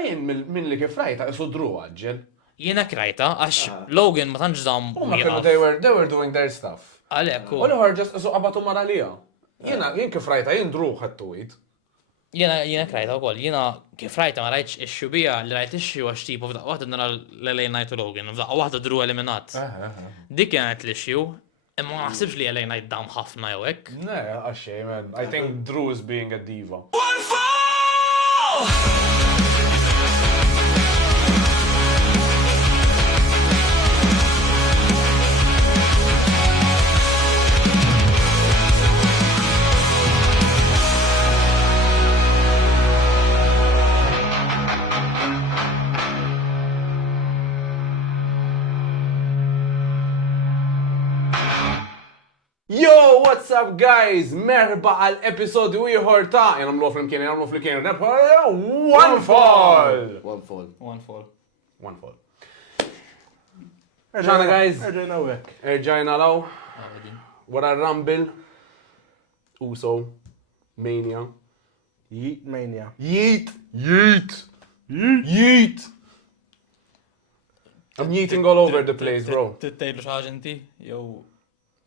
Ma jien minn li kif rajta isudru għagġel. Jiena krajta, għax Logan ma tantx dam. They were doing their stuff. Għalek, U l-ħor ġast isu qabatu mara lija. Jien kif rajta jien dru ħattuit. Jiena krajta u koll, jiena kif rajta ma rajtx ix-xubija li rajt ix-xu għax tipu f'daqqa waħda nara l-LA Knight u Logan, f'daqqa waħda dru eliminat. Dik kienet l-ixju, imma ma naħsibx li LA Knight dam ħafna jew hekk. Ne, għaxej, man. I think Drew is being a diva. Yo, what's up guys? Merba għal episodju ieħor ta' jenamlu fl-imkien, One Fall. Ċana guys? Erġajna wek. Erġajna law. Wara Rumble. Uso. Mania. Yeet Mania. Yeet. I'm yeeting all over the place, bro. Tittejlu xaħġa inti, jew.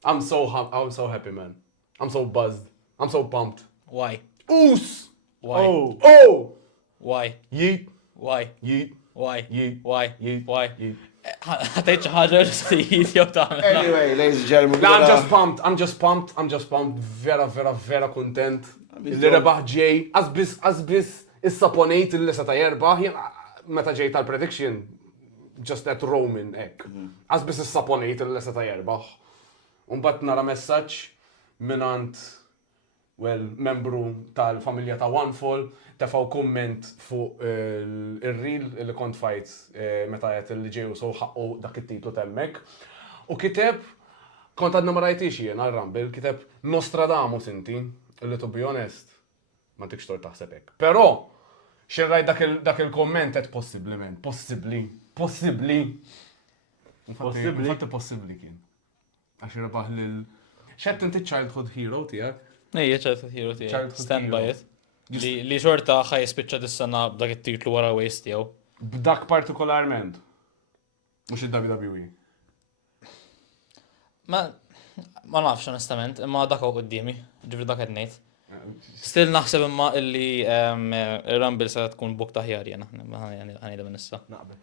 I'm so happy, man. I'm so buzzed. I'm so pumped. Why? Oos! Why? Oh! Why? Yeet. Why? Yeet. Why? Yeet. Why? Yeet. Why? Yeet. Ħatejt xaħġa ġistijiet jew tagħmel. Anyway, ladies and gentlemen. No, I'm just pumped. Vera content. Li rebaħ ġej. Azbis is-saponejt il-li seta jerbaħ. Meta ġej tal-prediction, just at Roman ek. Azbis is-saponejt il-li seta jerbaħ. Unbat nara messaġġ minant membru tal-familja ta' One Fall tefaw komment fuq il-reel li kont fajt meta jgħet li ġeju so ħaqqu dak it-titlu temmek. U kiteb, kont għadna ma rajtix jien għal-Rumble, kiteb Nostradamus inti, illi to be honest, ma tikx tor taħseb hekk. Però, xirraj dak il-komment qed possibli. Infatti possibli kien. Għax rebaħ lil... Xed inti childhood hero tijak? Ejja, childhood hero tijak. Childhood Stand by hero. it. Li xorta ħaj spiċċa dis-sena b'dak it-titlu wara waist jew. B'dak partikolarment. Mux il-WWE. Ma nafx onestament, imma dak huwa qudiemi, ġifri dak qed ngħid. Still naħseb imma illi il-Rumble se tkun buk taħjar jena, ħanejda minn issa. Naqbel.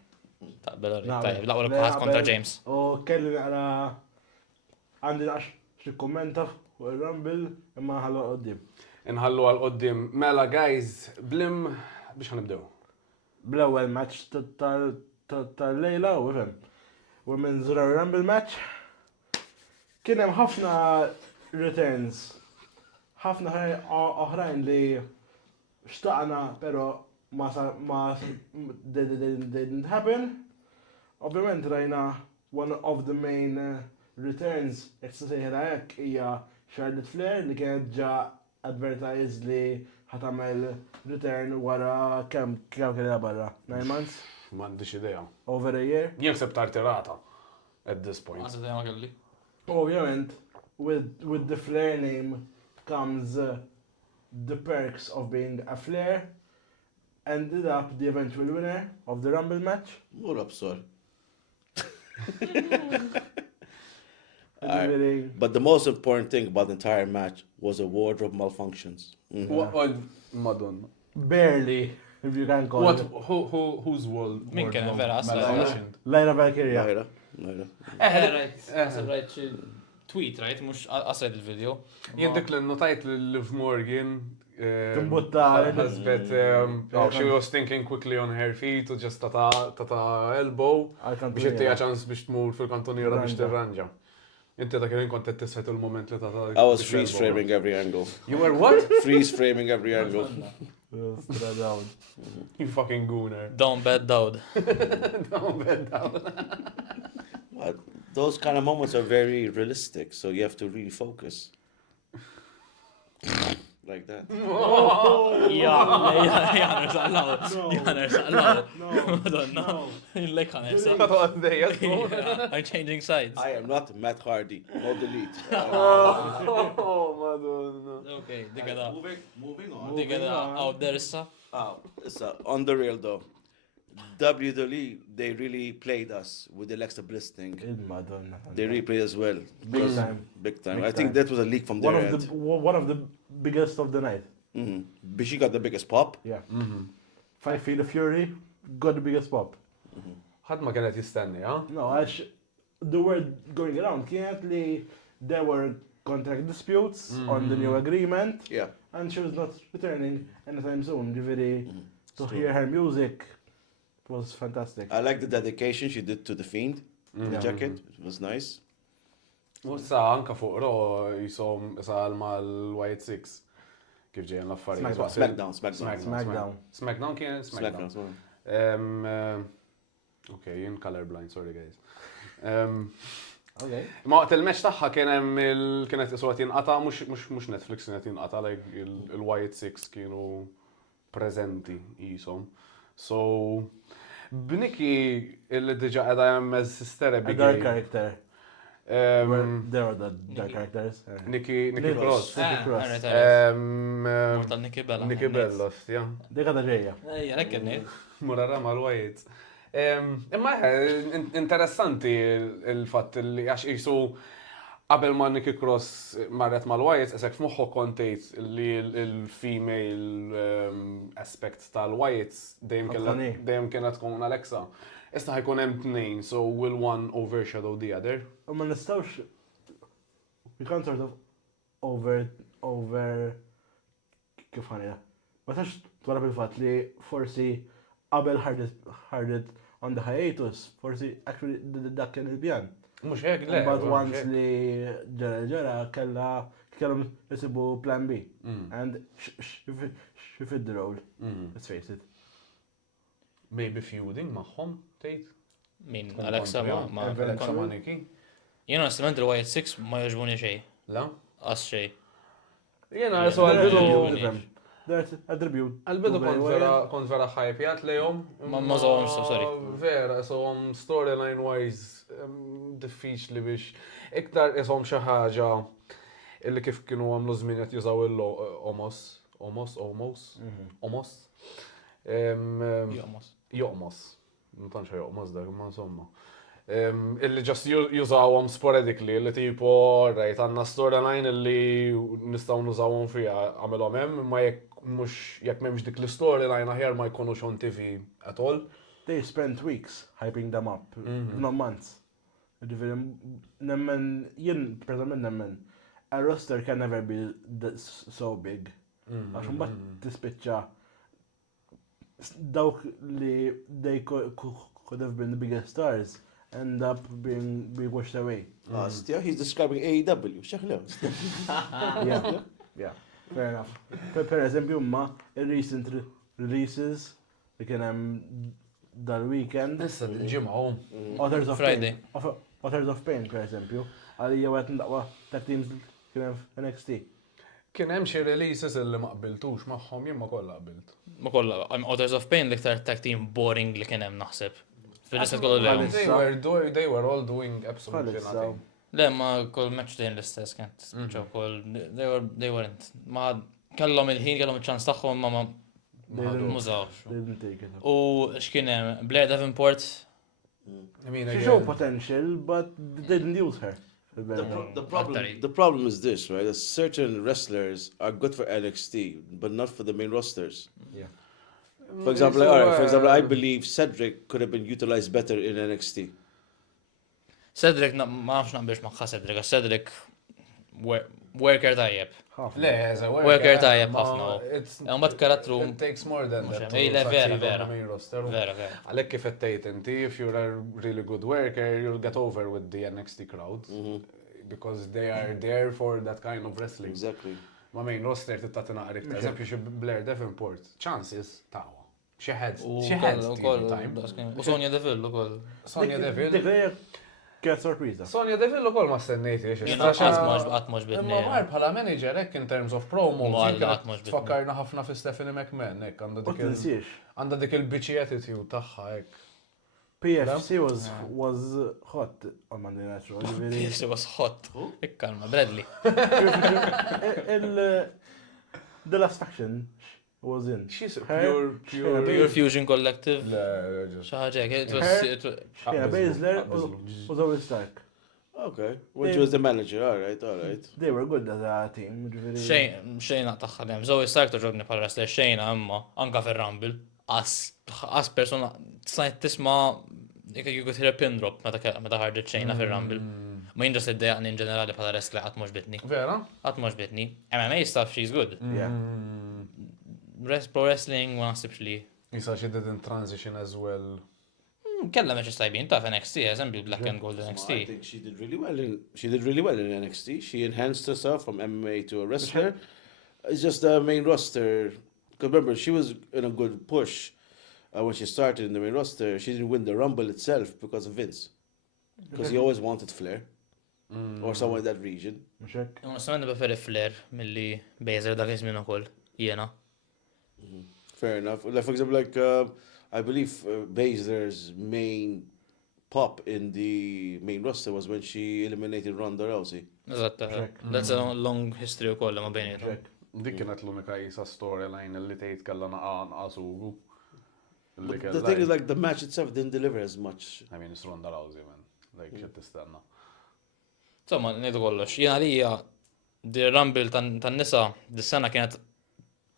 Taqbel tajjeb, laqwa l-kuħat kontra James. U kelli naqra għandi naqx xi kummenta fuq il-Rumble imma ħallu għoddim. Inħallu għal-qoddim. Mela, guys, blim biex ħanibdew. Bl-ewwel match tal-lejla u fem. Women's Royal Rumble match. Kien hemm ħafna returns. Ħafna oħrajn li xtaqna però ma didn't happen. Ovvjament rajna one of the main returns, sejħra hekk hija Charlotte Flair li kienet ġa advertised li ħatamel return wara kemm kellha barra? 9 months? M'għandix idea. Over a year? Jien ħseb tartirata at this point. Għazza dejma kelli. Ovvjament, with the Flair name comes the perks of being a Flair. Ended up the eventual winner of the Rumble match. Mur absor. But the most important thing about the entire match was the wardrobe malfunctions. Madonna. Barely, if you can call it. Whose world? Min kien vera malfunctioned? Lyra Valkyria. Rajt tweet, right? Mux qasret il-video. Jien dik l-notajt Liv Morgan. Timbutta. She was thinking quickly on her feet u just tata elbow biex ittija ċans biex tmur fil-kantoniera biex tirranġa. Inti dak kien kont qed tisħet il-moment li tata. I was freeze framing every angle. You were what? Freeze framing every angle. You fucking gooner. Don't bet down. Don't bet down. But those kind of moments are very realistic, so you have to really focus. Like that. I'm changing sides. I am not Matt Hardy. No delete. Madonna. Okay, dik għada. Moving on. Dik għada out there issa. It's on the real though. WWE, they really played us with the Alexa Bliss thing. Madonna. They really played us well. Big time. Big time. Big I think time. that was a leak from their end. One of the biggest of the night. But she got the biggest pop. Yeah. 5 Feet of Fury got the biggest pop. ħadd ma kienet jistenni, ha? No, għax the word going around kienet li there were contract disputes on the new agreement Yeah. and she was not returning anytime soon. Ġifieri, to hear her music was fantastic. I like the dedication she did to the Fiend. The Yeah. jacket. It was nice. U sa anka fuq ro jisom sal mal-White Six. Kif ġejjen l-affarijiet. SmackDown. SmackDown kien Smackdown. Okay, jien colorblind, sorry guys. Okay. Ma waqt il-match tagħha kien hemm kienet iswat jinqata' mhux Netflix kienet jinqata' like il-White Six kienu preżenti qishom. So b'Nikki illi diġà qiegħda hemm as sister A dark character. There are the dark characters. Nikki Cross. Mortal Nikki Bella. Nikki Bellos, ja. Dik għadha ġejja. Ejja, rekkenni. Murara mal-White. Imma interessanti il-fatt li għax jisu qabel ma Nikki Cross marret mal-White, esek f'moħħu kontejt li il-female aspect tal-White dejjem kienet tkun Alexa. Issa ħajkun hemm tnejn, so will one overshadow the other? Ma nistawx we can't sort of over kif ħanija. Ma tax twara bil-fatt li forsi qabel ħardet on the hiatus, forsi actually dak kien il-bjan. Mhux hekk le. But once li ġara kellhom jisibu plan B. And she fit the role. Let's face it. Maybe feuding magħhom tgħid? Min, Alexa ma. Alexa ma Nikki? Jien onestament il-White Six ma jogħġbuni xejn. La? Qas xejn. Jiena so għal-bidu Attribute. għal-bidu kont vera ħajpjat lejhom. Ma żawhomx, sorry. Vera, so storyline wise diffiċli biex iktar ishom xi ħaġa illi kif kienu għamlu żmien qed jużaw Omos. Joqmos. Ntanċa joqmos dak, ma insomma. Illi just jużawhom sporadically, illi tipo, right, għandna storyline illi nistgħu nużawhom fiha għamilhom hemm, ma jekk m'hemmx dik l-storyline aħjar ma jkunux on TV at all. They spent weeks hyping them up, not months. Jien personalment nemmen, a roster can never be so big. Għax mbagħad tispiċċa dawk li they could have been the biggest stars end up being washed away. Still, he's describing AEW. Xeħlew. Yeah, fair enough. Per eżempju, ma recent releases li kien hemm dal-weekend. Issa l-ġimgħa Authors of Friday. Pain. Authors of Pain, per eżempju. Għalija għet ndaqwa ta' teams kien hemm NXT. Kien hemm xi releases illi ma qbiltux magħhom, jien ma kollha qbilt. Ma kollha, Authors of Pain l-iktar tag team boring li kien hemm naħseb. Fil-istat kollu lehom. They were all doing absolutely nothing. Le, ma kol match dejn l-istess kent. Kol, they weren't. Ma kellhom il-ħin, kellhom il-ċans tagħhom ma mużawx. They didn't take it. U x'kien hemm Blair Davenport. She showed potential, but they didn't use her. The problem is this, right? That certain wrestlers are good for NXT, but not for the main rosters. Yeah. For example, I believe Cedric could have been utilized better in NXT. Cedric, ma nafx naqbilx magħha Cedric, għax Cedric worker tajjeb. Le, Worker tajjeb ħafna. Mbagħad karattru. It takes more than that. Le, vera. Vera. Għalhekk kif qed tgħid inti, if you're a really good worker, you'll get over with the NXT crowd. Because they are there for that kind of wrestling. Exactly. Ma main roster tittat naqra iktar. Eżempju xi Blair Davenport, chances tawa. She had time. U Sonja Deville ukoll. Sonja Deville. Kien sorpriża. Sonja Deville ukoll ma stennejtix. Qatt mhux bitni. Imma mar bħala manager hekk in terms of promo. Tfakkarna ħafna fi Stephanie McMahon hekk għandha dik il-bitchy attitude tagħha hekk. PFC was hot on Monday Night Raw. PFC was hot. Ikkalma, Bradley. The Last Faction, was in. She's Her- pure. Pure Fusion Collective. Le, just. Xaħġek, Shayna Baszler was always Stark. Okay. When she was the manager, all right. They were good as a team. ġifieri- Xejna taħħalem. Zoe Stark toġobni pal wrestler xejna imma anka fil-Rumble. As persona sajt tisma you could hear a pin drop meta ħarġet xejna fil-Rumble. Ma jinġas id-dejaqni in ġenerali pala wrestler qatt mhux bitni. Vera? Qatt mhux bitni. MMA stuff, she's good. Yeah. Pro wrestling ma naħsibx li. Isa she didn't transition as well. Kella meċi stajbin taf NXT, eżempju Black and Gold I NXT. think she did really well in NXT. She enhanced herself from MMA to a wrestler. It's just the main roster. Because remember, she was in a good push when she started in the main roster. She didn't win the Rumble itself because of Vince. Because he always wanted Flair or someone in that region. Mhux hekk? Onestament preferi Flair milli Baszler dak iż-żmien ukoll. Jiena. Fair enough. Like, for example, like I believe Baszler's main pop in the main roster was when she eliminated Ronda Rousey. Eżatt. That's a long history ukoll ma bejnietom. Hekk. Dik kienet l-unika jisa storyline li tgħid kellha naqasugu. But the thing is, like, the match itself didn't deliver as much. I mean, it's Ronda Rousey, man. Like, xed tistenna. Insomma, ngħidu kollox. Jiena għalija di Rumble tan-nisa dis-sena kienet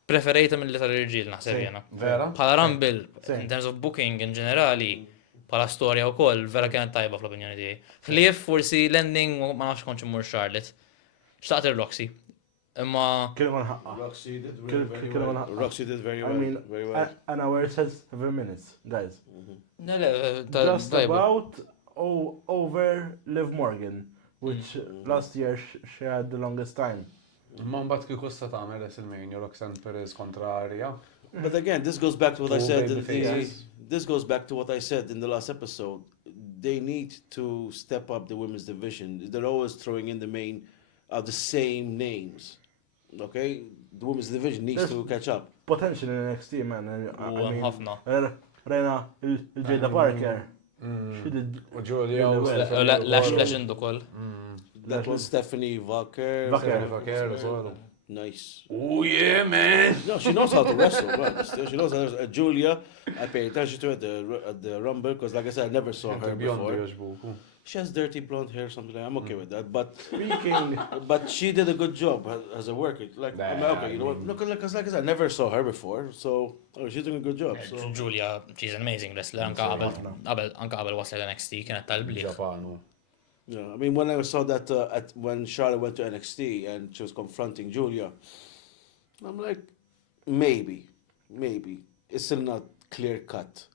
preferita mill-li tal-irġiel naħseb jiena. Vera? Bħala Rumble, Same. in terms of booking in ġenerali, bħala storja wkoll, vera kienet tajba fl-opinjoni tiegħi. Flief forsi l-ending ma nafx kontx imur Charlotte. Xtaqt il-Roxy. Imma Kienu ma nħaqqa. Roxy did Kienu ma nħaqqa. Roxy did very I well. mean, very well. an hour says 7 minutes, guys. Just tajba. about over Liv Morgan, which last year she had the longest time. Ma mbagħad kieku sta tagħmel WrestleMania Roxanne Perez kontra Arya. But again, this goes back to what I Two said. baby faces. This goes back to what I said in the last episode. They need to step up the women's division. They're always throwing in the same names. Okay, the women's division needs to catch up. Potential in NXT, man. I mean, ħafna. Rena il-Jada Parker. She did U Julia really u well. Lash Legend ukoll. That was Stephanie Walker. Vaquer. Nice. Oh yeah, man! No, she knows how to wrestle. Right? Still, she knows how to. Julia, I paid attention to her at the Rumble because, like I said, I never saw her before. She has dirty blonde hair, something like that. I'm okay with that. But Speaking, but she did a good job as a worker. Like, I'm like, okay, you know what? Nah. No, because like I said, I never saw her before. So she's doing a good job. So Julia, she's an amazing wrestler. Anka qabel waslet NXT kienet tal-bliħ. Ġapanu. yeah, I mean, when I saw that when Charlotte went to NXT and she was confronting Julia, I'm like, maybe it's still not clear cut.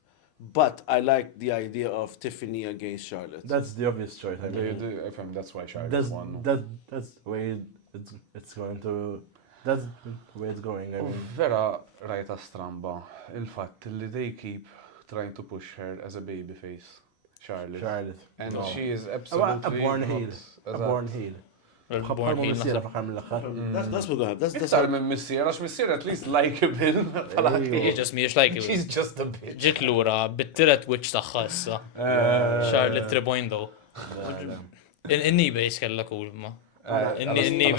But I like the idea of Tiffany against Charlotte. that's the obvious choice. I mean, I think that's why Charlotte that's won. that's the way it's going to. That's the way it's going. I mean, Vera rajta stramba il-fatt li they keep trying to push her as a babyface, Charlotte. Charlotte. And No. she is A absolutely born not- heel. A born heel. Born heel Missiera naħseb. f'aħħar mill-aħħar. That's what we're gonna have. That's Iktar how, minn missier, għax missier at least likeable. bħala Ejju. kif. Just miex like She's just a bitch. ġit lura bit-tiret witch tagħha issa. Charlotte 3.0. In-knee brace kella cool ma. In-knee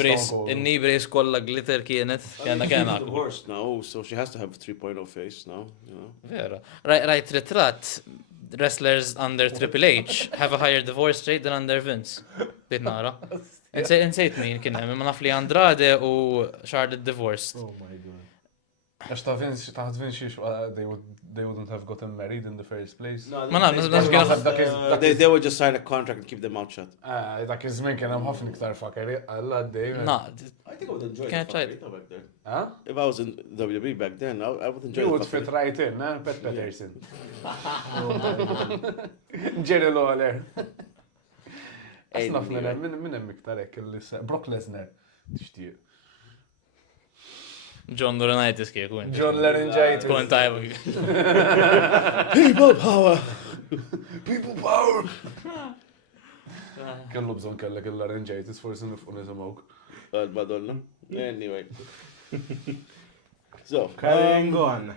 brace kollha glitter kienet. Kena. the horse now, so she has to have a 3.0 face now. You know. Vera. Right, ritratt. Wrestlers under Triple H have a higher divorce rate than under Vince. Bit nara. Insejt min kien hemm, ma naf li Andrade u Charlotte divorced. Oh my god. Għax taħt Vince they wouldn't have gotten married in the first place. Ma naf, They would just sign a contract and keep their mouth shut. Dak iż-żmien kien hemm ħafna iktar fakeri, Alla għaddej. Na, I think I would enjoy Can't the try fuckery back there. Huh? If I was in WWE back then, I would enjoy You the would fit fuckery. right in, eh? Pat Patterson. Oh my god. Jerry Lawler. Anyway. Asnaf minn hemm iktar hekk il-lissa. Brock Lesnar. Tixtieq. John Laurinaitis kieku. John Laryngitis. Tkun tajba. People power! People power! Kellu bżon kellek il-laryngitis, forsi nifqu nisimgħuk. Madonna. Anyway. So, Carrying on.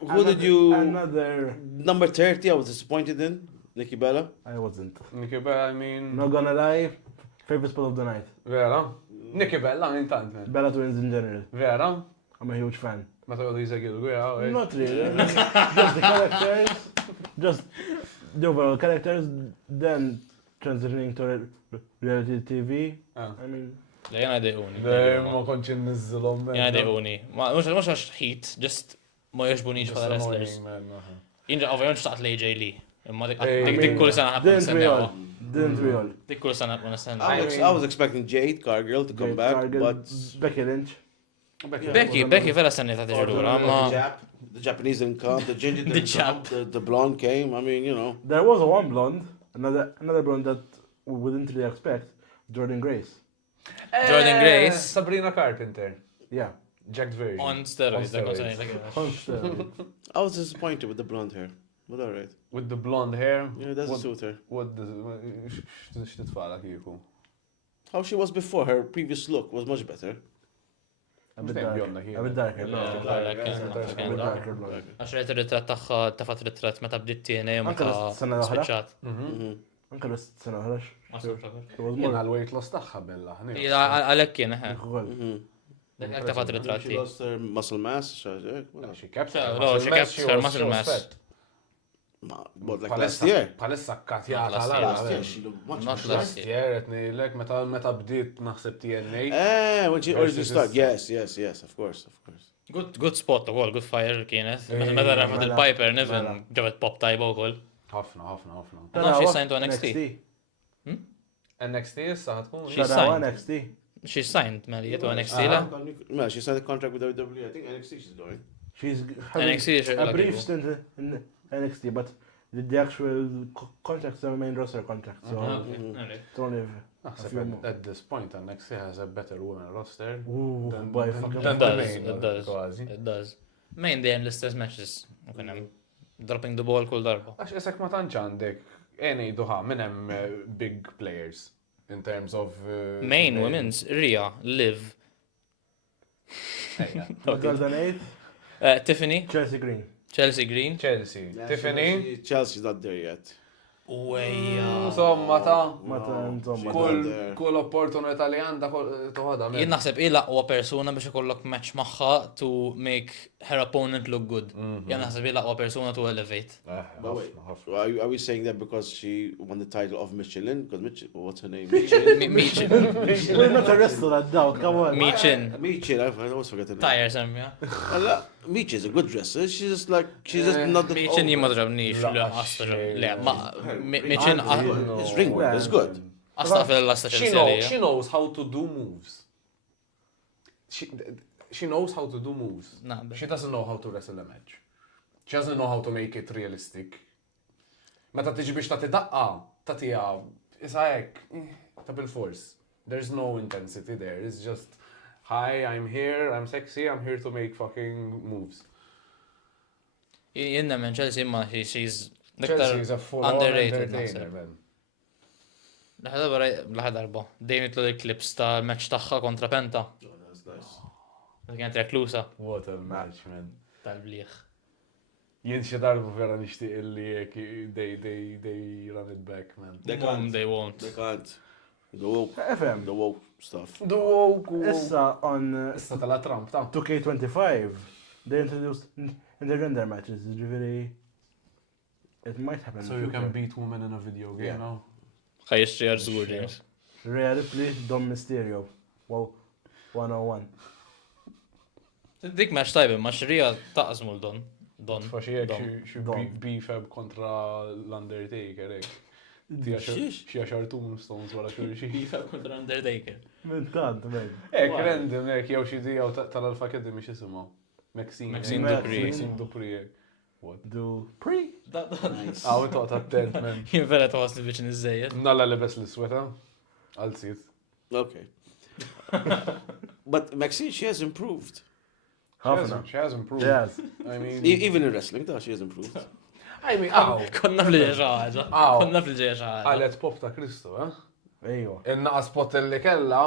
who did you... Another. Number 30, I was disappointed in. Nikki Bella. I wasn't. Nikki Bella, I mean... Not gonna lie. Favorite spot of the night. Vera? Nikki Bella, intant, man. Bella Twins in general. Vera? I'm a huge fan. Meta għodu jizeg il-gwera, Not really. Just the characters. Just the overall characters. Then transitioning to reality TV. I mean. Jena dejuni. Ma konċin nizzilom. Jena dejuni. Mux għax hit, just ma joġbunix bħala wrestlers. Inġa ovvijament xtaqt li AJ Lee. Imma dik kull sena ħabba nistennewa. Didn't we all? Dik kull sena ħabba nistennewa. I was expecting Jade Cargill to come back, but Becky Lynch. Becky vera senni ta' tiġurura, the Japanese didn't come, the ginger didn't Jap. come, the blonde came. I mean, you know. There was one blonde, another blonde that we didn't really expect, Jordan Grace. Jordan Grace. Sabrina Carpenter. Yeah. Jacked version. On steroids, dak ma steroids. senni I was disappointed with the blonde hair, but all right. With the blonde hair. Yeah, it doesn't suit her. What does x'titfala kieku? How she was before, her previous look was much better. A bit Mux darker. bjonna kien. A bit darker. Yeah, A bit darker blonde. Għax rejt il-ritrat taħħa tafat ritrat meta bdiet TNA u Anke meta l-sena l-oħra? spiċċat. Anke l-sena ħarax. It was Jien more. għal-weight loss taħħa bella. Għalek kien, eħe. Ukoll. Dak tafat She ritratti. lost her muscle mass. She kept No, she kept her muscle mass. But like last year. Palissa Not katjata last year, Last year l-għala. she looked much Not better. last Last year, etnilek, meta bdiet naħseb TNA. When she already Versus started. this- Yes, of course. Good spot u good fire kienet. Eh, Meta rafat mela. il-Piper, Niven, Mela. ġabet pop tajba u koll. ħafna. No, she signed to NXT. NXT issa ħatkun. She Tara signed. NXT. She signed, Meli, to NXT la. No, she signed a contract with WWE. I think NXT she's doing. She's NXT is a like brief you. stint in NXT, but the actual contracts are main roster contracts, so it's only a Naħseb few more. at this point NXT has a better women roster. Ooh, than- by than- fucking than It the does, main, it does. kważi. It does. Main dejjem l-istess matches. U kien hemm dropping the ball kull darba. Għax isek ma tantx għandek ngħiduha minn hemm big players in terms of Main women's, Rhea, Liv, Ejja. Golden Eight, Tiffany, Chelsea Green. Chelsea Green. Chelsea, Tiffany. Chelsea's not there yet. Insomma ta' Mata insomma. kull opportunità li għandha toħodha. Jien naħseb il aqwa persuna biex ikollok match magħha to make her opponent look good. Jien naħseb il aqwa persuna to elevate. But wait, are we saying that because she won the title of Michelin? Because what's her name? Michelin. Michin. We're not a wrestler, doubt, come on. Michin. Michelin, I always forget her name. Tire semmja. Mich is a good dresser. She's just not the. Michin jien ma drabnix li għasta le, ma Michin His ring work is good. għasta fil-lasta She knows how to do moves. She knows how to do moves. Naqbel. She doesn't know how to wrestle a match. She doesn't know how to make it realistic. Meta tiġi biex tagħti daqqa, tagħtiha isa hekk ta' bil-force. There's no intensity there. It's just, hi, I'm here, I'm sexy, I'm here to make fucking moves. Jien nemmen Chelsea ma she's Chelsea is a full-on underrated entertainer, naħseb. man. Laħad darba. Dejjem jitlu l-klips ta' match tagħha kontra Penta. That's nice. Kienet reklusa What a match, man. tal-bliħ. Jien xi darba vera nixtieq illi jekk they run it back, man. They can't. They won't. They can't. The woke FM. stuff. Issa on Issa tala Trump ta' 2K25, they introduced intergender matches, ġifiri, it might happen. So you can beat women in a video game Yeah. now. Ħajjixtri għal żgur James. Rhea Ripley, Dom Mysterio. Wow, 101. Dik match tajba, ma xrija taqsmu l-don. Don. For xi Dom. Dom. beefab kontra l-Undertaker, ek. Xi għaxar tombstones wara xurxi. Jifa kontra Undertaker. Min tant, men. Ek, random, ek, jew xi dijaw tal-Alfa Academy xisimaw. Maxine Maxine Dupri, ek. What? Dupree? Nice. Għaw, it ta' tent, man. Jien vera tħosni biex nizzejjed. Nalla libes l-sweta. Għal-sit. Okay. But Maxine, she has improved. Ħafna. She has improved. Yes. I mean, Even in wrestling, though, she has improved. għaw. Konna fl-ġeja xaħġa. Aw. Konna fl-ġeja xaħġa. Għalet pop ta' Kristu, eh? Ejwa. Inna spot li kella,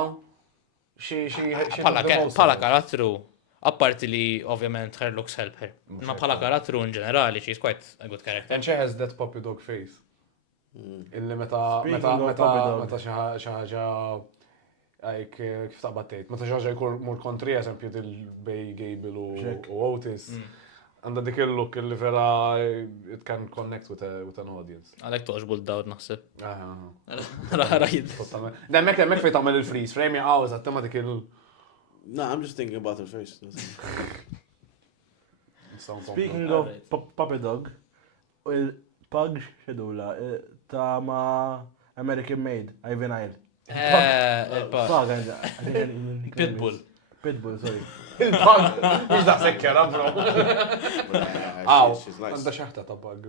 Pala karattru, apparti li ovvjament her looks help her. Ma pala karattru in ġenerali, she's quite a good character. And she has that puppy dog face. Illi meta Speaking of puppy dog. xaħġa Għajk, kif taqbad tgħid, meta ġaġa jkun mur kontri eżempju bej Gable u Otis. Għandha dik il-look li vera it can connect with an audience. Għalek toħġbu l-dawd naħseb. Rajt. Demmek fej tagħmel il-freeze frame jaqgħu eżatt ma dik il- No, I'm just thinking about her face. Speaking of Puppy Dog, il-pug xedula ta' ma' American Made, Ivan Isle. Pug, Pitbull. Pitbull, sorry. Il-pug, mux daħsek kera, bro. Aw, She's nice. għanda xaħta ta' pug.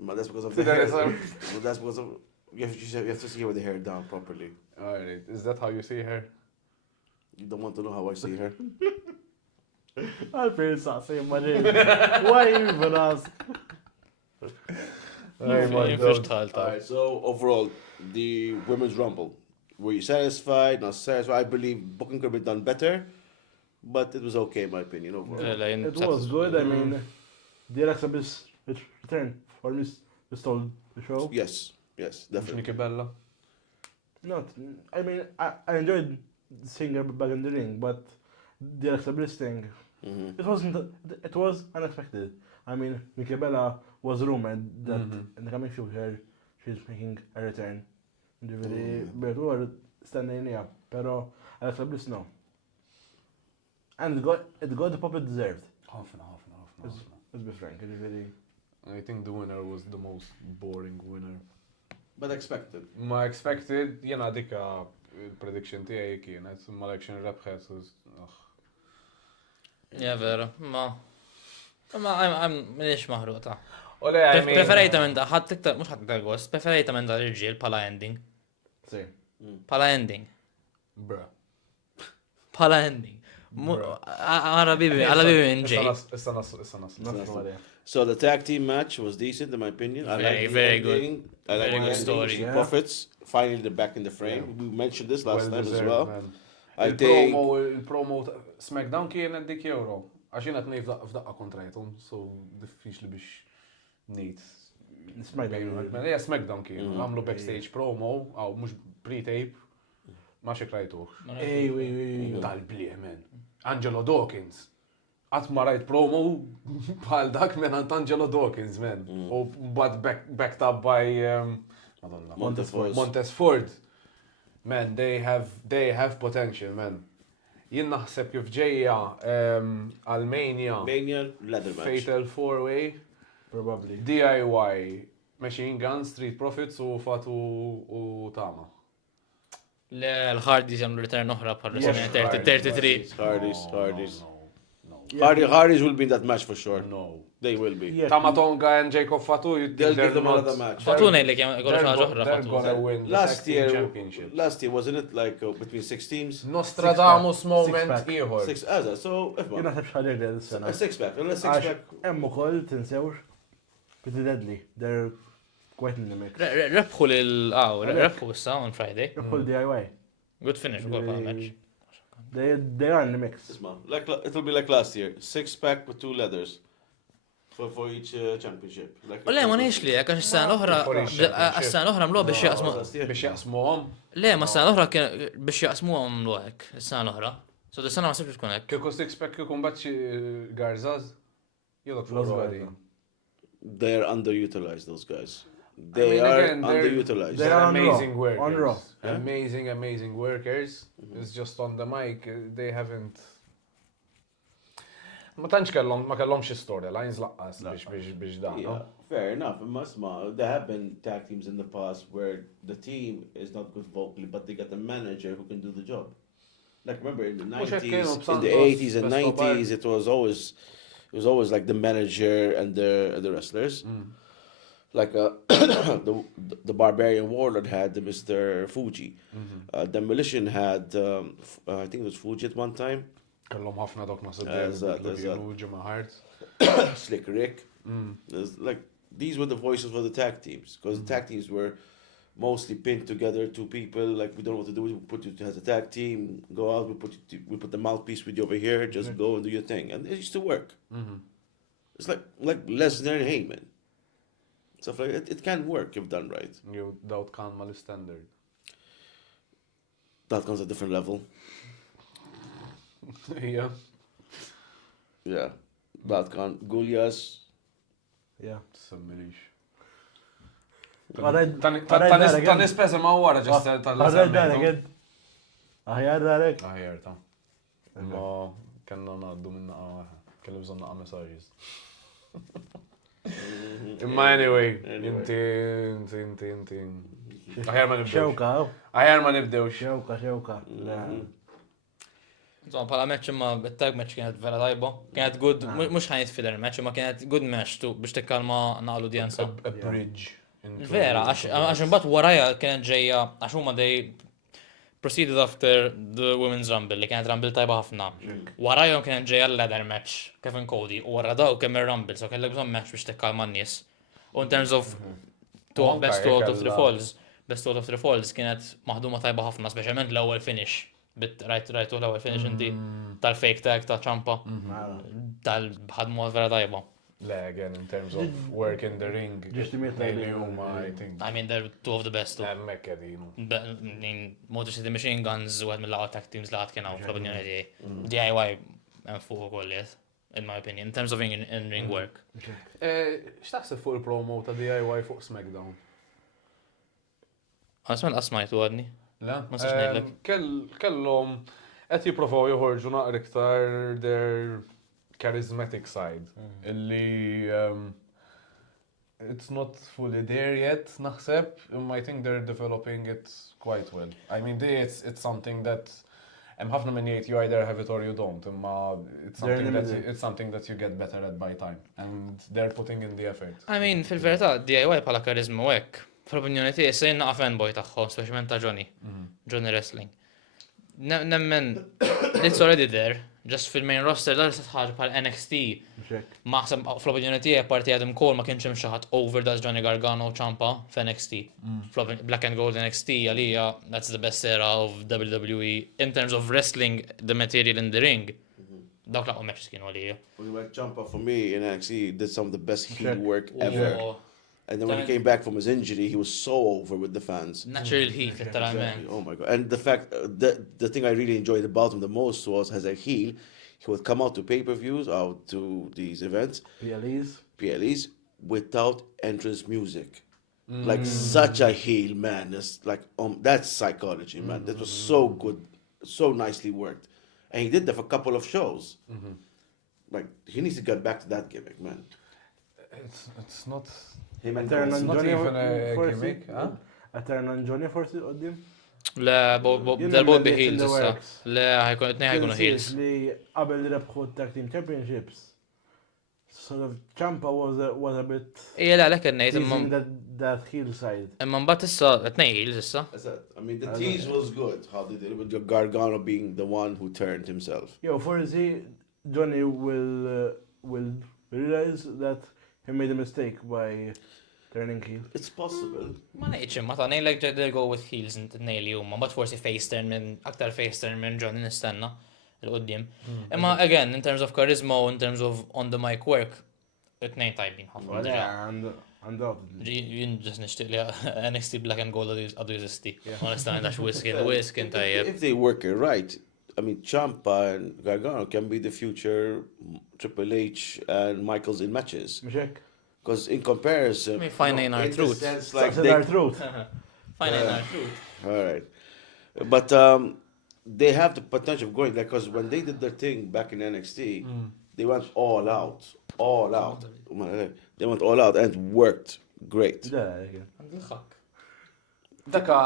But that's because of the hair. But that's because of you have to see her with the hair down properly. Alright, is that how you see her? You don't want to know how I see her. Għalfejn saqsi immaġin. Why even ask? Alright, so overall, the women's rumble. Were you satisfied? Not satisfied? I believe booking could have been done better, but it was okay in my opinion overall. It was good, I mean, the Alexa Bliss return for me stole the show. Yes, definitely. Niki Bella. Not, I mean, I enjoyed seeing her back in the ring, but the Alexa Bliss thing, it was unexpected. I mean, Nikki Bella was rumored that in the coming future she's making a return. Ġiviri, betu għar stennejnija, pero Alexa Bliss no. And it got the puppet deserved. Ħafna. Let's be frank, ġiviri. I think the winner was the most boring winner. But expected. Ma expected, jena dika il-prediction tijaj kienet, ma l-action rebħet. Ja, vera, ma minix maħruqa. Preferejta minn da, ħadd iktar, mux ħadd iktar gost, preferejta minn da l-irġiel pala ending. Si. Pala ending. Bra. Pala ending. Għara bibi minn ġej. Issa naslu. So the tag team match was decent in my opinion. I Very, like very the ending. I like Very the good ending. story. She Yeah. profits. Finally, they're back in the frame. We mentioned this last time as well. I think Il-promo SmackDown kienet dik euro. Għaxin għat nejf f'daqqa kontrajtum, so diffiċli biex nejt. SmackDown. Ja, SmackDown kien. Għamlu backstage promo, għaw mux pre-tape, ma xekrajtuħ. Ej, Tal-blie, man. Angelo Dawkins. Għat ma rajt promo bħal dak men għant Angelo Dawkins, man. U bad backed up by Madonna. Montez Ford. Man, they have potential, man. Jien naħseb kif ġejja Mania leather match. Fatal 4-Way, Probably. DIY, Machine Gun, Street Profits u Fatu u Tama. L-Hardys jamlu return oħra bħal WrestleMania 33. Hardys. No. Hardys will be in that match for sure. No. They will be. Yeah. Tama Tonga and Jacob Fatu, They'll give them another match. Fatuna li kjem għollu xaġa oħra They're Fatu. gonna win the Last tag team year, championship. wasn't it like between 6 teams? Nostradamus moment Six-pack. ieħor. Six, so Jien naħseb xaġa li s-sena. a six-pack. Unless Għax six-pack. hemm ukoll tinsewx Pretty Deadly. They're quite in the mix. Rebħu rebħu issa on Friday. Full DIY. Good finish ukoll bħala match. They are in the mix. Like it'll be like last year. 6-pack with 2 leathers for each championship. Like U le, ma nix li, għax s-sena l-oħra mlu biex jaqsmu. Biex jaqsmuhom. Le, ma s-sena l-oħra biex jaqsmu mlu għek, s-sena l-oħra. So d-sena ma s-sibx tkun għek. Kieku six-pack kieku mbaċċi Garzaz, jodok Los fuq They're underutilized, those guys. I They mean, are again, they're- underutilized. they're They're on amazing Raw. workers. On Raw. Yeah. Amazing workers. It's just on the mic, they haven't. Ma tantx ma kellhomx istorja, lines laqqas biex dan. Yeah, fair enough. It must. There have been tag teams in the past where the team is not good vocally, but they got a manager who can do the job. Like remember in the Mhux hekk 90s, kienu in b'Santos, the 80s and Escobar. 90s, it was always like the manager and the wrestlers. Like the Barbarian Warlord had the Mr. Fuji. Demolition had I think it was Fuji at one time. Kellhom ħafna dok ma Eżatt, kienu Jimmy Hart. Slick Rick. Like these were the voices for the tag teams because the tag teams were mostly pinned together, 2 people. Like we don't know what to do. We put you as a tag team. Go out. We put the mouthpiece with you over here. Just go and do your thing, and it used to work. It's like Lesnar and Heyman. Stuff like it can work if done right. Jew dawt kan mal-standard. That comes a different level. Yeah. Yeah. That can Gullias. Yeah. Semmilix. Għarajt Ta' nispeza ma' wara ġesta Darek. Aħjar Darek. Aħjar ta' ma kanna naddu minna għawa. Kelli bżon naqqa messaġis. Imma anyway, inti. Aħjar ma nibdewx. Xewka. Aħjar ma nibdewx. Xewka. Insomma, pala match imma bit-tag match kienet vera tajba. Kienet good, mux ħajt filler match, imma kienet good match biex tikkalma naqlu djansa. A bridge. Vera, għax imbagħad waraja kienet ġejja, għax huma they proceeded after the Women's Rumble li kienet Rumble tajba ħafna. Warajhom kienet ġejja l-ladder match, Kevin Cody, u wara daw kemm ir-Rumble, so kellek bżonn match biex tikkalma n-nies. U in terms of best two out of three falls kienet maħduma tajba ħafna, speċjalment l-ewwel finish. Rajtu l-ewwel finish inti tal-fake tag ta' ċampa, tal-ħadmu vera tajba. Le, again, in terms of work in the ring. Just to meet maybe I think. I mean, they're two of the best too. Hemmhekk qegħdin. Motor City Machine Guns u għed mill-laqgħa tag teams laqgħat kien hawn fl-opinjoni tiegħi. DIY hemm fuq ukoll in my opinion, in terms of in-ring work. X'taħseb fuq il-promo ta' DIY fuq SmackDown? Asmajtu għadni. Le? Ma sax ngħidlek. Kellhom qed jippruvaw joħorġu naqra iktar their charismatic side. Illi it's not fully there yet, naħseb. I think they're developing it quite well. I mean, it's something that ħafna minn jgħid you either have it or you don't. Imma it's something that you get better at by time. And they're putting in the effort. I mean, fil-verità, DIY bħala karizma u hekk. Fl-opinjoni tiegħi se jinnaqa fanboy tagħhom, speċjalment ta' Johnny Wrestling. Nemmen, it's already there. Just fil-main roster dar se tħarġ bħal NXT. Maħseb fl-opinjoni tiegħi parti Adam Cole ma kienx hemm xi ħadd over das Johnny Gargano u Ciampa f'NXT. Black and Gold NXT għalija that's the best era of WWE in terms of wrestling the material in the ring. Dawk laqgħu matches kienu għalija. Ciampa for me in NXT did some of the best heel work ever. And then when he came back from his injury, he was so over with the fans. Natural heat, literalment. Oh my God. And the fact, the thing I really enjoyed about him the most was as a heel, he would come out to pay-per-views, out to these events. PLEs, without entrance music. Like such a heel, man. It's like, that's psychology, man. That was so good, so nicely worked. And he did that for a couple of shows. Like, he needs to get back to that gimmick, man. It's not... Turn on not Johnny even a gimmick, huh? A turn on Johnny forsi qoddim? Le, dal-bod bi heels issa. Le, ħajkunu heels. Li qabel rebħu tag team championships. Sort of Ciampa was a bit Ija le, għalek għennejt, using that heel side. imma mbatt issa, għetnej heels issa. I mean, the tease was good, how they did it with Gargano being the one who turned himself. Yo, forsi Johnny will realize that he made a mistake by turning heel. It's possible. Ma nejċ imma ta' nejlek ġedder go with heels nejli umma, but forsi face turn minn, aktar face turn minn Johnny nistenna il-qoddim. Imma again, in terms of charisma u in terms of on the mic work, it-nej tajbin ħafna. Undoubtedly. Jien ġas nishtiq li NXT Black and Gold għadu jizisti. Onestament, għax Wiskin tajjeb. If they work it right, I mean, Ciampa and Gargano can be the future Triple H and Michaels in matches. Because in comparison, I mean, fine ain't our truth. Like our truth. Fine ain't our truth. All right. But they have the potential of going there because when they did their thing back in NXT, they went all out. All out. They went all out and worked great. Daka,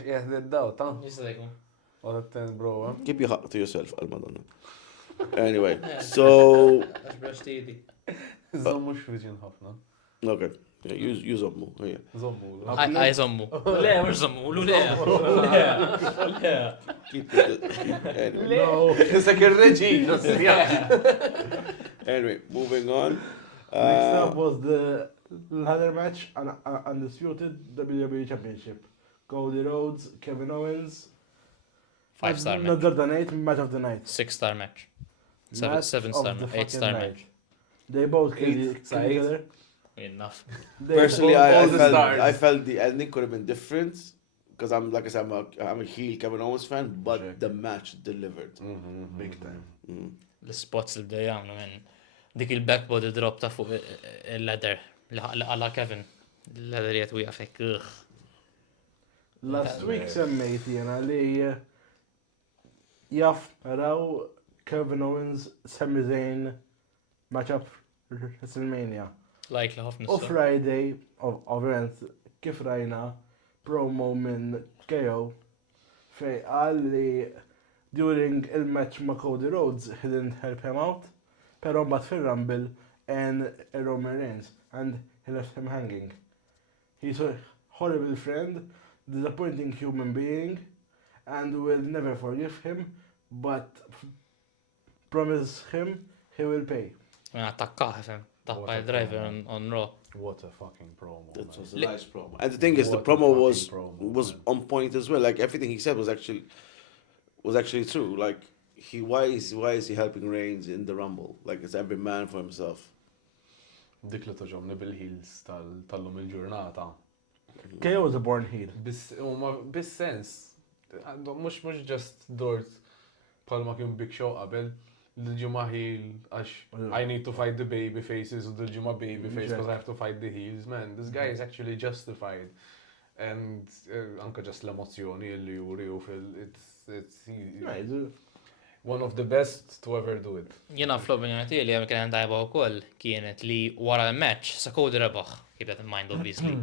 jgħed ta' Jistajkum. All the ten, bro. Keep your heart to yourself, Al-Madonna. Anyway, so... Zommu xfriġin ħafna. Okay. Yeah, use Zommu. Yeah. Zommu. Għaj zommu. Le, mux zommu. Le. Keep it. Anyway. No. Isek il-reġin. Anyway, moving on. Next up was the ladder match, an undisputed WWE Championship. Cody Rhodes, Kevin Owens. 5-star Not match. the night, match of the night. 6-star match. Match 7-star of the match. 8-star fucking match. night. They both killed together. Enough. They Personally, both- I all the felt stars. I felt the ending could have been different because I'm like I said, I'm a heel Kevin Owens fan, but the match delivered. Big time. L-spots li bdew jagħmlu minn dik il-back body drop ta' fuq il-ladder li għalla Kevin. Il-ladder jgħet wieqaf hekk. Last week semmejt jena li jaf raw Kevin Owens Sami Zayn matchup WrestleMania. Like li ħafna. U Friday, ovvijament, kif rajna promo minn KO fej qal li during il-match ma' Cody Rhodes he didn't help him out, pero mbagħad fil-Rumble and Roman Reigns and he left him hanging. He's a horrible friend, disappointing human being, and will never forgive him, but promise him he will pay. Attakkaħ fem. Tappa il-driver on Raw. What a fucking promo. That man. was a nice promo. And the thing is, the What a promo fucking was promo, on point as well. Like everything he said was actually true. Like why is he helping Reigns in the Rumble? Like it's every man for himself. Dik li toġomni bil-heels tal-lum il-ġurnata. KO was a born heel. Bis-sens. Mux just dort palma kien Big Show qabel. Dil-ġimma heel, għax I need to fight the baby faces u dil-ġimma baby face because I have to fight the heels. Man, this guy is actually justified. And anka just l-emozjoni li juri u one of the best to ever do it. Jena fl-opinjoni tiegħi li kien dajba wkoll kienet li wara l-match sa Cody rebaħ, keep that in mind obviously.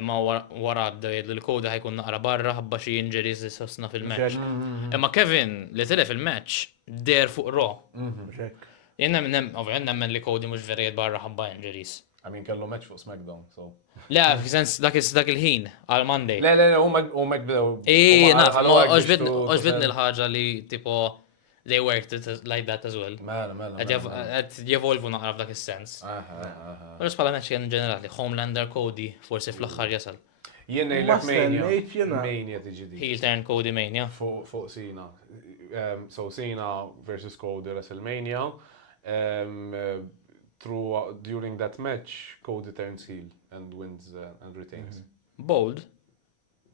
Imma wara bdejt li l-Cody ħajkun naqra barra ħabba xi injuries li sostna fil-match. Imma Kevin li tilef il-match der fuq Raw. Jien ovvjament nemmen li Cody mhux verijiet barra ħabba injuries. I mean, kellu match fuq SmackDown, so. Le, f'sens dak il-ħin għal Monday. Le, u McDow. Naf, oġbidni l-ħaġa li tipo they worked it like that as well. Mela. Għed jevolvu naqra f'dak il-sens. Rus pala match kien ġenerali, Homelander Cody, forsi fl-axħar jasal. Jien ngħidlek Mania tiġi di. Heel turn Cody Mania. Fuq Cena. So Cena versus Cody WrestleMania. During that match, Cody turns heel and wins and retains. Bold?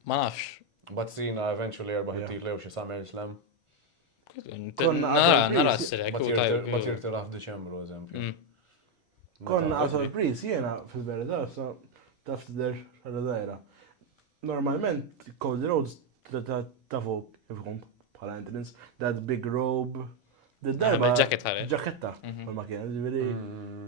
Ma nafx. But Cena eventually erbaħ it-titlu xi SummerSlam. Nara s-sirek. Ma tirtira f'Diċembru, eżempju. Konna sorpriż jiena fil-verità, so taf tidher ħaġa dajra. Normalment Cody Rhodes tafu kifhom bħala entrance, that big robe. Ġaketta, ma kien, ġiviri,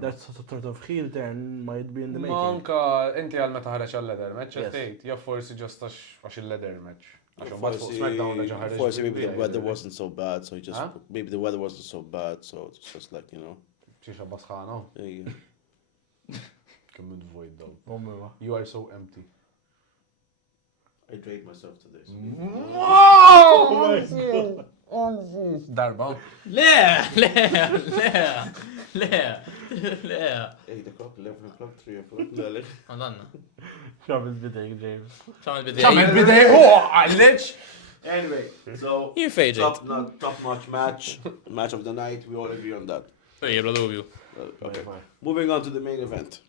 that sort of heel turn might be in the making. Manka, inti għal meta ħareċ għal-leather match, għattejt, ja forsi just għax il-leather match. Forsi maybe the weather wasn't so bad, so maybe the weather wasn't so bad, so it's just like, you know. Ċixa basħana. Kemm void though. You are so empty. I drained myself to this. Darba. Le. 8 o'clock, 11 o'clock, 3 o'clock. Lele. Għandanna. Xamil bidejk, James. Xamil bidej, għalleċ. Anyway, so You fade it. top-notch match of the night. We all agree on that. Jibla dubju. Okay. Moving on to the main event.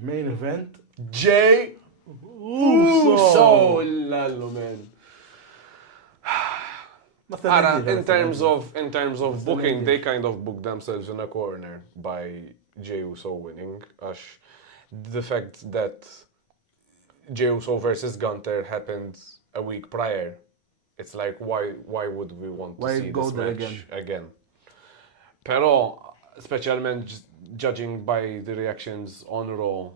Main event? Jay Uso, lallu man. Ara, in terms of booking, they kind of booked themselves in a corner by Jey Uso winning. The fact that Jey Uso versus Gunther happened a week prior, it's like why would we want to see this match again? Pero, specialment judging by the reactions on Raw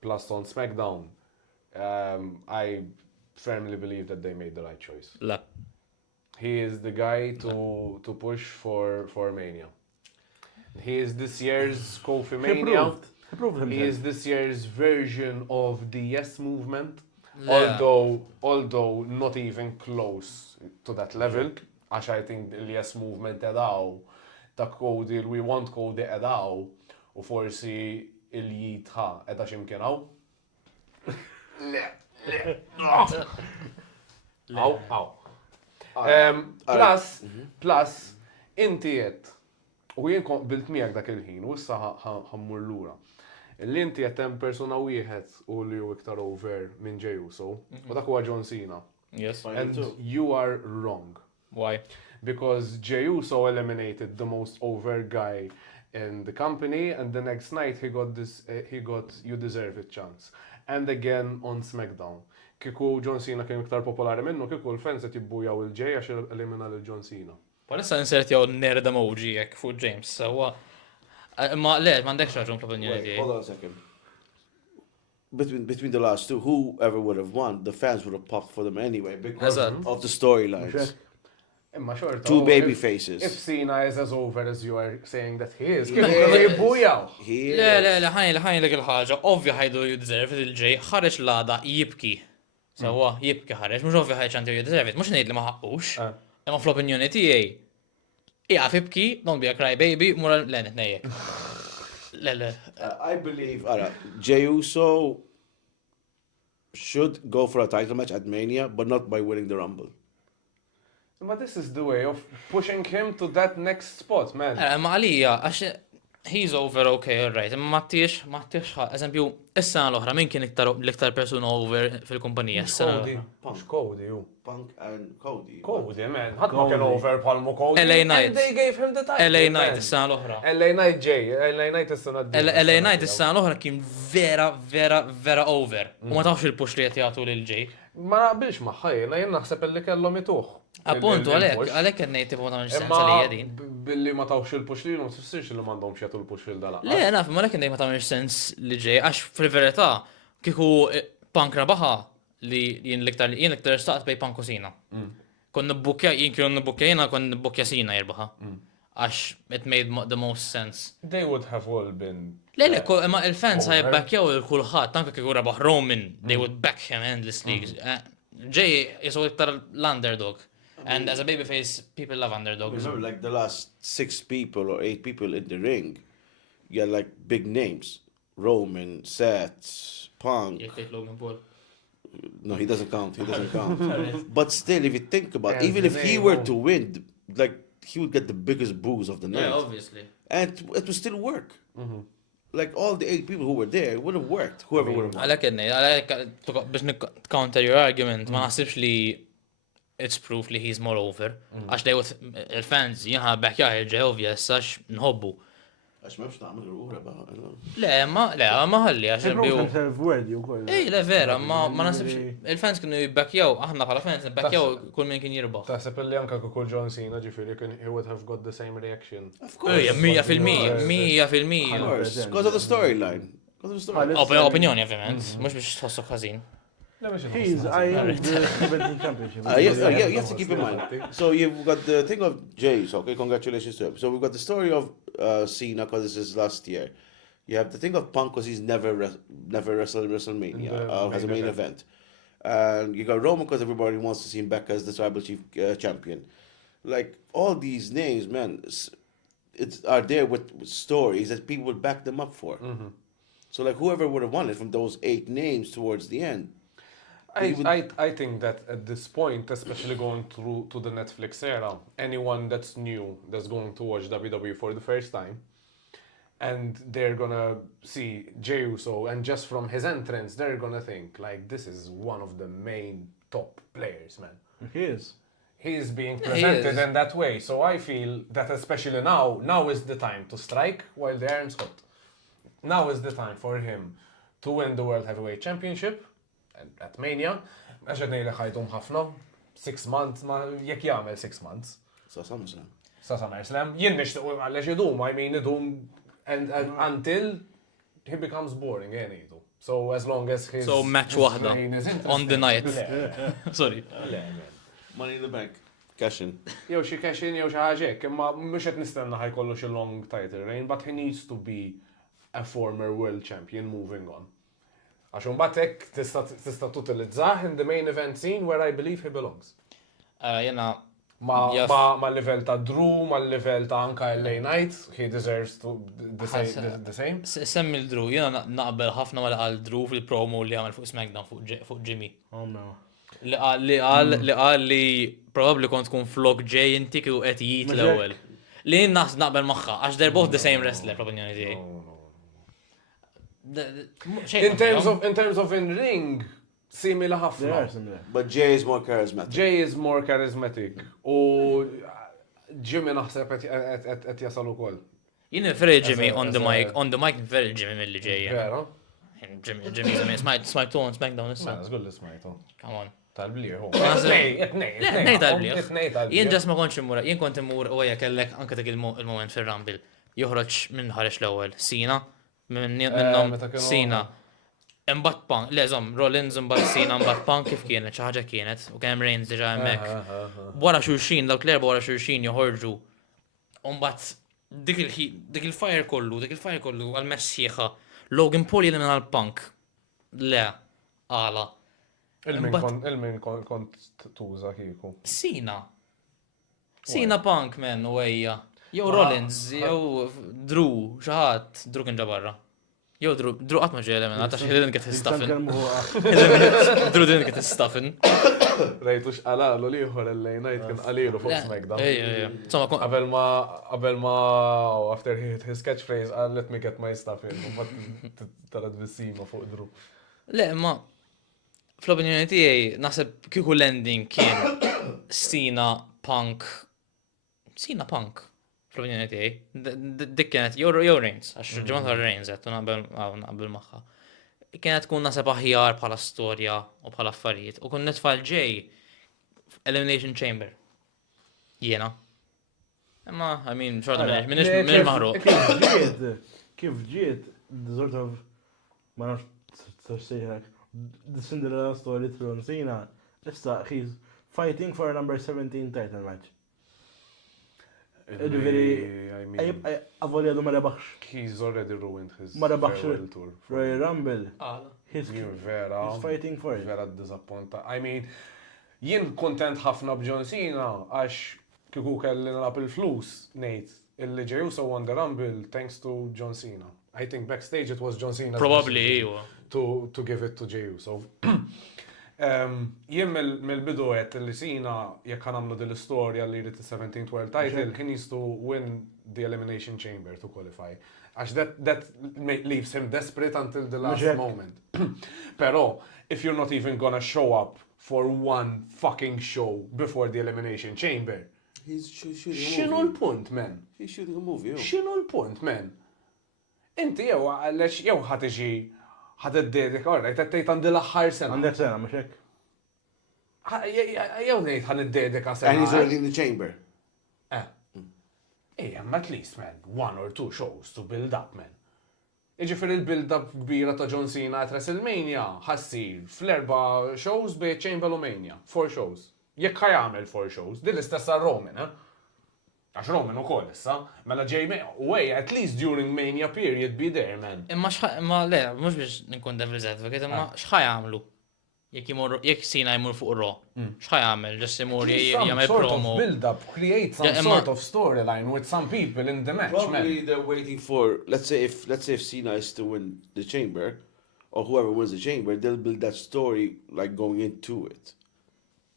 plus on SmackDown, I firmly believe that they made the right choice. La. He is the guy to push for Mania. He is this year's Kofi Mania. He is this year's version of the Yes movement, although not even close to that level. Għax I think the Yes movement edaw ta' Cody, we want Cody edaw, u forsi il-jitħa edha ximkienaw. Aw. Plus, inti jett, u jien bilt miegħek dak il-ħin, u issa ħammur lura. L-inti jett hemm persuna wieħed u li hu iktar over minn Jey Uso, u dak huwa John Cena. Yes. And you are wrong. Why? Because Jey Uso eliminated the most over guy in the company, and the next night he got You Deserve It chance. And again on SmackDown. Kiku John Cena kien iktar popolari minnu, kiku l-fans qed jibbujaw il-Jey għax elimina lil John Cena. Palissa insert jew nerd emoji jekk fuq James, sewa. Ma le, m'għandekx raġun fl-opinjoni tiegħi. Hold on a second. Between the last two, whoever would have won, the fans would have popped for them anyway because of the storylines. Imma xorta. Two baby faces. If Cena is as over as you are saying that he is, kienu jibbujaw. Le, ħajlek il-ħaġa, ovvja ħajdu You Deserve It il-Jey, ħareġ l-għada jibki. Sewa, jibki ħareġ, mhux ovvja ħajġ għandu You Deserve It, mhux ngħid li ma ħaqqux. Imma fl-opinjoni tiegħi, iqaf ibki, don't be a cry baby, mura l-għanet nejjek. Le. I believe Jey Uso should go for a title match at Mania, but not by winning the Rumble. But this is the way of pushing him to that next spot, man. Ma għalija, għax he's over, okay, all right. Ma mattiex, eżempju, is-sena l-oħra, min kien l-iktar persuna over fil-kumpanija? Cody, you. Punk and Cody. Cody, man. Ħadd ma kien over palmu Cody. LA Knight. And they gave him the title. LA Knight is-sena l-oħra. LA Knight Jey, LA Knight is-sena LA Knight is-sena l-oħra kien vera over. U ma tafx il-push li qed jagħtu lil Jey. Ma naqbilx magħha jien naħseb illi kellhom ituh. Appuntu, għalhekk qed ngħid tipo ma tagħmilx sens għalija din. Billi ma tawx il-push li ma tfissirx li m'għandhomx jagħtu l-push lil dala. Le, naf, ma lekin ma tagħmilx sens li Jey għax fil-verità kieku Punk rebaħa li jien l-iktar staqt bej Punk u Cena. Kon nibbukkja, jien kienu nibbukkja jiena kon nibbukkja Cena jirbaħa. Għax it made the most sense. They would have all been. Le, ma il-fans ħajbackjaw il-kulħadd, anke kieku rebaħ Roman, they would back him endlessly. Jey jisu iktar l-underdog. And as a babyface, people love underdogs. Remember, like the last 6 people or 8 people in the ring, you had like big names. Roman, Seth, Punk. You take Logan Paul. No, he doesn't count. But still, if you think about it, even if he were to win, like he would get the biggest booze of the night. Yeah, obviously. And it would still work. Like all the 8 people who were there, it would have worked. Whoever would have won. Biex counter your argument, ma nasibx li it's proof li he's more over. Għax il-fans jinħa backyard Jey obvious, għax nħobbu. Għax memx nagħmel rura baħ. Le, ma ħalli għax Ej, le vera, ma nasibx il-fans kienu jibbackjaw, aħna bħala fans nibbackjaw kull min kien jirbaħ. Taħseb illi anke kull John Cena ġifieri he would have got the same reaction. Of course. 100%. Because of the storyline. Opinjoni, ovvijament, mux biex tħossu ħażin. He's eyeing the Universal Championship. You have to keep in mind. So you've got the thing of Jey's, okay, congratulations to him. So we've got the story of Cena, because this is last year. You have the thing of Punk, because he's never wrestled WrestleMania, as a main event. And you got Roman, because everybody wants to see him back as the tribal chief champion. Like, all these names, man, are there with stories that people would back them up for. So like, whoever would have won it from those 8 names towards the end, I think that at this point, especially going through to the Netflix era, anyone that's new, that's going to watch WWE for the first time, and they're gonna see Jey Uso, and just from his entrance, they're gonna think, like, this is one of the main top players, man. He is. He is being presented in that way. So I feel that especially now is the time to strike while the iron's hot. Now is the time for him to win the World Heavyweight Championship at Mania. Għaxed nejli ħajtum ħafna, 6 months, ma jek jagħmel 6 months. Sa SummerSlam. Sa SummerSlam. Jien nixtieq għaliex idum, I mean idum until he becomes boring, jgħidu. So as long as his... So match waħda, on the night. Sorry. Money in the bank. Cash in. Jew xi cash in, jew xi ħaġek, imma mhux qed nistenna ħajkollu xi long title reign, but he needs to be a former world champion moving on. Għax imbagħad hekk tista' tutilizzah in the main event scene where I believe he belongs. Jena Ma level ta' Drew, ma level ta' anka LA Knight, he deserves to the same. Semmi l-Drew, jena naqbel ħafna ma li għal Drew fil-promo li għamil fuq SmackDown fuq Jimmy. Oh no. Li għal li probably kont tkun flok Jey inti u qed jgħid l-ewwel. Li naqbel magħha għax they're both the same wrestler fl-opinjoni tiegħi. In terms of in ring, Simili They ħafna. are similar. But Jay is more charismatic. Jay is more charismatic. U Jimmy naħseb qed jasal ukoll. Jien niferi Jimmy on the as a- mic niferi Jimmy mill-li ġej. Vera? Jimmy zemi, smajtu on SmackDown issa. Żgur li smajtu. Come on. Tal-blier hu. Nej tal-bliħ. Tnej tal-blier. Jien ġas ma konċ imur, jien kont imur u għajja kellek anka dak il-moment fil-Rumble. Joħroġ minn ħarex l-ewwel. Sina, minnom meta kienu- Sina. Imbat Punk, le zom, Rollins imbat Sina, imbat Punk kif kienet, xi ħaġa kienet, u kemm Reigns diġà hemmhekk. Wara xulxin, dawk l-erba wara xulxin joħorġu. Umbat dik il-fire kollu għal-messieħa. Logan Paul jien minn għal-Punk. Le, għala. Il-min kont tuża kieku. Sina. Sina Punk, men, u għajja. Jew Rollins, jew Drew, xaħat, Drew kien ġabarra. Jew Drew għatma ġele, men, għata xie didn't get his stuffin. Drew didn't get his stuffin. Rejtu xqalalu liħor il-lejnajt kien qalilu fuq SmackDown. Insomma, Qabel ma after he hit his catchphrase qal let me get my stuff in. U bat tarat bissima fuq Drew. le, ma, fl-opinjoni tiegħi naħseb kieku l-ending kien Sina Punk. Fl-opinjoni tiegħi. Dik kienet jew Reigns, għax ġimgħat għal Reigns qed naqbel magħha. Kienet tkun naħseb aħjar bħala storja u bħala affarijiet. U kun nitfall ġej Elimination Chamber. Jiena. Imma, I mean, xorta minix maħruq. Kif ġiet, the sort of, ma nafx t-sejħek, the Cinderella story through Cena, issa, he's fighting for a number 17 title match. Avolja du ma rebaħx He's already ruined his Ma rebaħx farewell tour. Royal Rumble. He's Jien vera. he's fighting for it. Vera disappunta. I mean, jien kontent ħafna b'John Cena għax kieku kelli nalab il-flus ngħid illi ġew so won the Rumble thanks to John Cena. I think backstage it was John Cena. Probably, iwa. To give it to Jey Uso. Jien mill-bidu għet li Cena jekk għamlu dil-istorja li jrid 17th World Title, he needs to win the Elimination Chamber to qualify. Għax that leaves him desperate until the last moment. Pero, if you're not even gonna show up for one fucking show before the Elimination Chamber, He's shooting a xinu movie. l-punt, man? He's shooting a movie. Xinu l-punt, man? Inti jew għalex jew ħatiġi ħad-dedika, orrejt, għattejt għandi l-axħar sena. Għandek sena, mux hekk? Jew nejt ħan-dedika sena. And he's already in the chamber. Ejja, at least, man, 1 or 2 shows to build up, man. Iġifir il-build-up kbira ta' John Cena at WrestleMania ħassir fl-4 shows be Chamberlain 4 shows. Jekk ħajamel 4 shows, din l-istessa Roman, Għax Roman u koll issa, mela ġej way, at least during Mania period be there, man. Imma le, mux biex nkun devil's advocate, imma xħaj għamlu? Jekk Cena jmur fuq Raw, xħaj għamel? Ġess jmur jgħamil promo. Build-up, create some sort of storyline with some people in the match, Probably man. they're waiting for, let's say if Cena is to win the chamber, or whoever wins the chamber, they'll build that story like going into it.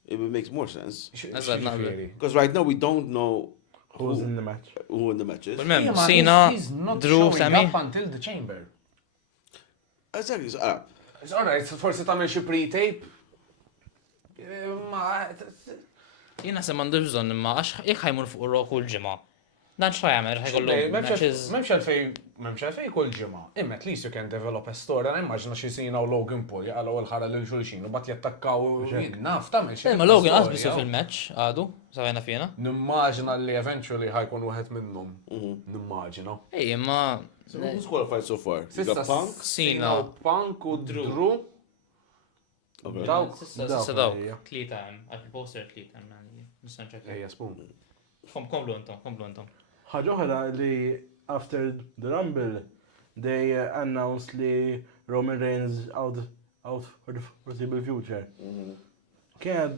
It would make more sense. Because right now we don't know Who's in the match? who in the match is. Mem, Cena, Drew, Sami. up until the chamber. Exactly. It's alright, forsi tamel xi pre-tape. Jena se mandux bżon imma għax jekk ħajmur fuq Raw kull ġimgħa. Dan x'ħaj jagħmel ħajkollu matches. Memx għalfej kull ġimgħa. Imma at least you can develop a story. Għana immaġna xi Cena u Logan Paul jaqgħu l-ħara lil xulxin u bat jattakkaw naf tagħmel xi. Imma Logan qas bisu fil-match għadu, sawajna fjena. Nimmaġina li eventually ħajkun wieħed minnhom. Nimmaġina. Ej, imma So who's qualified so far? You got Punk? Cena. Punk u Drew. Okay. Sissa dawk, tlieta hemm, għal-poster tlieta hemm. Nistan ċekka. Ejja spun. Komplu intom. ħaġa oħra li after the Rumble, they announced li Roman Reigns out for the foreseeable future. Kien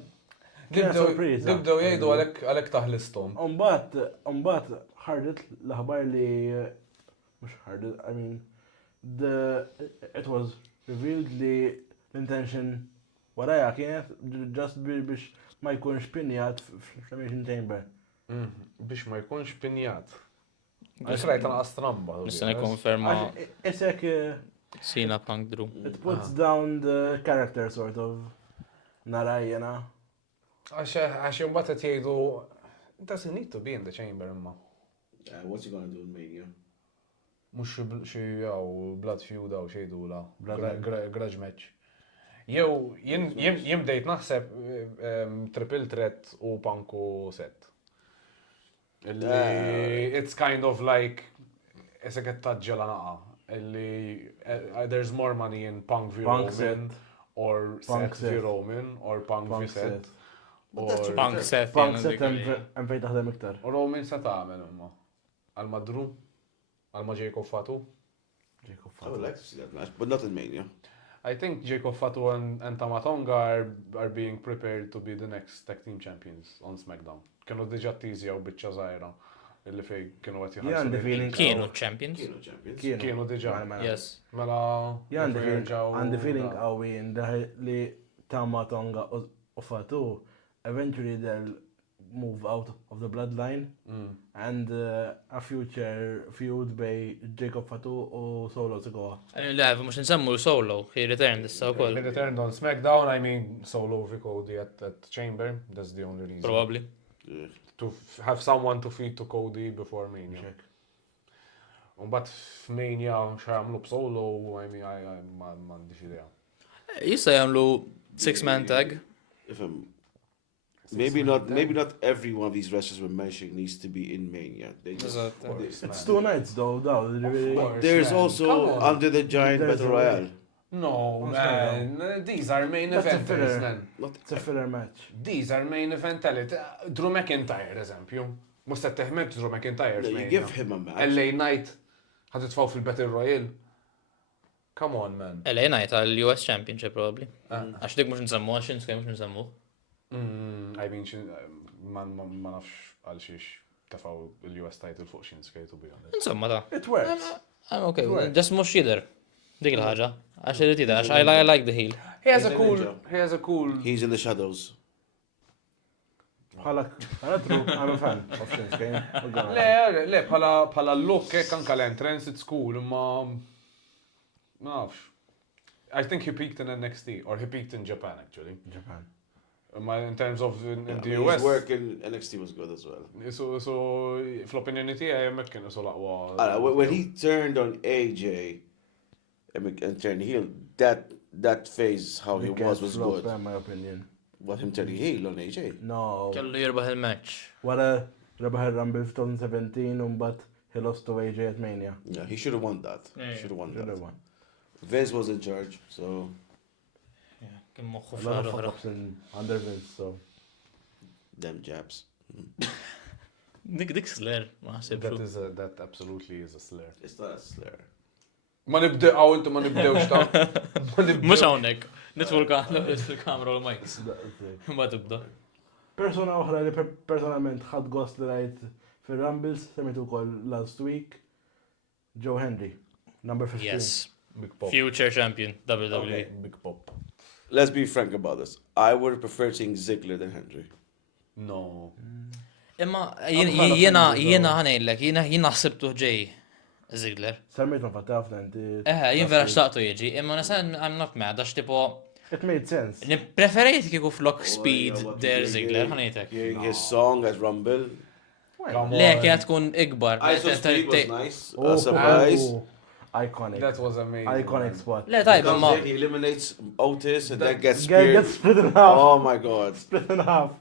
sorpriża. Dibdew jgħidu għalek taħlistom. Umbat ħardet l-ħabar li mux ħardet, I mean, it was revealed li l-intention waraja kienet just biex ma jkunx pinjat fl-Elimination Chamber. Biex ma jkunx pinjat. Għax rajt għana stramba. Nista' nikkonferma. Isek Cena, Punk, Drew. It puts down the character sort of. Narajjena. Għax jumbat qed jgħidu doesn't need to be in the chamber imma. What's he gonna do in Mania? Mux xi jew blood feud aw xejdu la. Blood Grudge match. Jew jien bdejt naħseb triple threat u Punk u Seth. It's kind of like isek qed taġġela naqa. There's more money in Punk v Roman or Seth v Roman or Punk v Seth. Punk Seth. Punk Seth hemm fejn taħdem iktar. U Roman se tagħmel imma. Għal-Madru? Għal-ma Fatu? I would like to see that match, but not in Mania. I think Jacob Fatu and Tamatonga are being prepared to be the next tag team champions on SmackDown. Kienu diġa t-tizjaw bieċa zaħira. Illi fej kienu għat jħarsu. Kienu champions. Kienu diġa. Yes. Mela. Għandi feeling għawi li Tamatonga u Fatu eventually they'll move out of the bloodline and a future feud by Jacob Fatu u Solo Sikoa. Le, mux nsemmu Solo, he returned issa wkoll. He returned on SmackDown, I mean Solo v Cody at Chamber, that's the only reason. Probably. To have someone to feed to Cody before Mania. But f'Mania xamlu b'Solo, I mean, I m'għandix idea. Jista jagħmlu 6-man tag. Maybe not every one of these wrestlers we're mentioning needs to be in Mania. It's 2 nights though. There's also Under the Giant Battle Royale. No, man, these are main eventers, man. It's a filler match. These are main eventers. Drew McIntyre, eżempju. Musta teħmed Drew McIntyre. You give him a match. LA Knight ħad titfaw fil-Battle Royale. Come on, man. LA Knight għal-US Championship, probably. Għax dik mux nsemmu, għax Shinsuke mux nsemmu. I mean, ma nafx għal xiex tafaw il-US title fuq Shinsuke, to be honest. Insomma ta. It works. I'm okay. Just mux jider. Dik il-ħagġa. Għax irrid jider, għax I like the heel. He has a cool... He's in the shadows. I'm a fan of Shinsuke. Le, pala look, anka l-entrance, it's cool, ma nafx. I think he peaked in NXT, or he peaked in Japan, actually. Japan. In terms of in the His US. work in NXT was good as well. So fl-opinjoni tiegħi hemmhekk kienu so laqwa. When he turned on AJ and turned heel, that phase how he was good. In my opinion. What him turning heel on AJ? No. Kellu jirbaħ il-match. Wara rebaħ il-Rumble 2017 but he lost to AJ at Mania. Yeah, he should have won that. Yeah, Should have won Should that. have won. Vince was in charge, so Kim moħħu A lot of fl-ħara. fuck-ups under Vince, so. them jabs. Dik sler, ma ħsibx. That absolutely is a slur. It's not a slur. Ma nibdew intu ma nibdewx ta'. Mux hawnhekk. Nitfu l-kamra u l-mics. Ma tibda. Persona oħra li personalment ħad gost li rajt fil-Rumbles, semitu kol last week, Joe Henry, number 15. Yes. Big pop. Future champion, WWE. Big pop. Let's be frank about this. I would prefer seeing Ziggler than Henry. No. Imma jiena ħanejlek, jiena ħsibtu ġej Ziggler. Semmejt ma fattaf nanti. Jien vera xtaqtu jiġi, imma nasan I'm not mad, għax tipo It made sense. Preferejt kieku flok speed what der he did, Ziggler, ħanejtek. Hearing his song at Rumble. Le, kienet tkun ikbar. Ice Speed was nice. Oh, Surprise. Iconic. That was amazing. Iconic spot. Le, tajba, Comes ma. in, he eliminates Otis and then gets Guy speared. gets split in half. Oh my god. Split in half.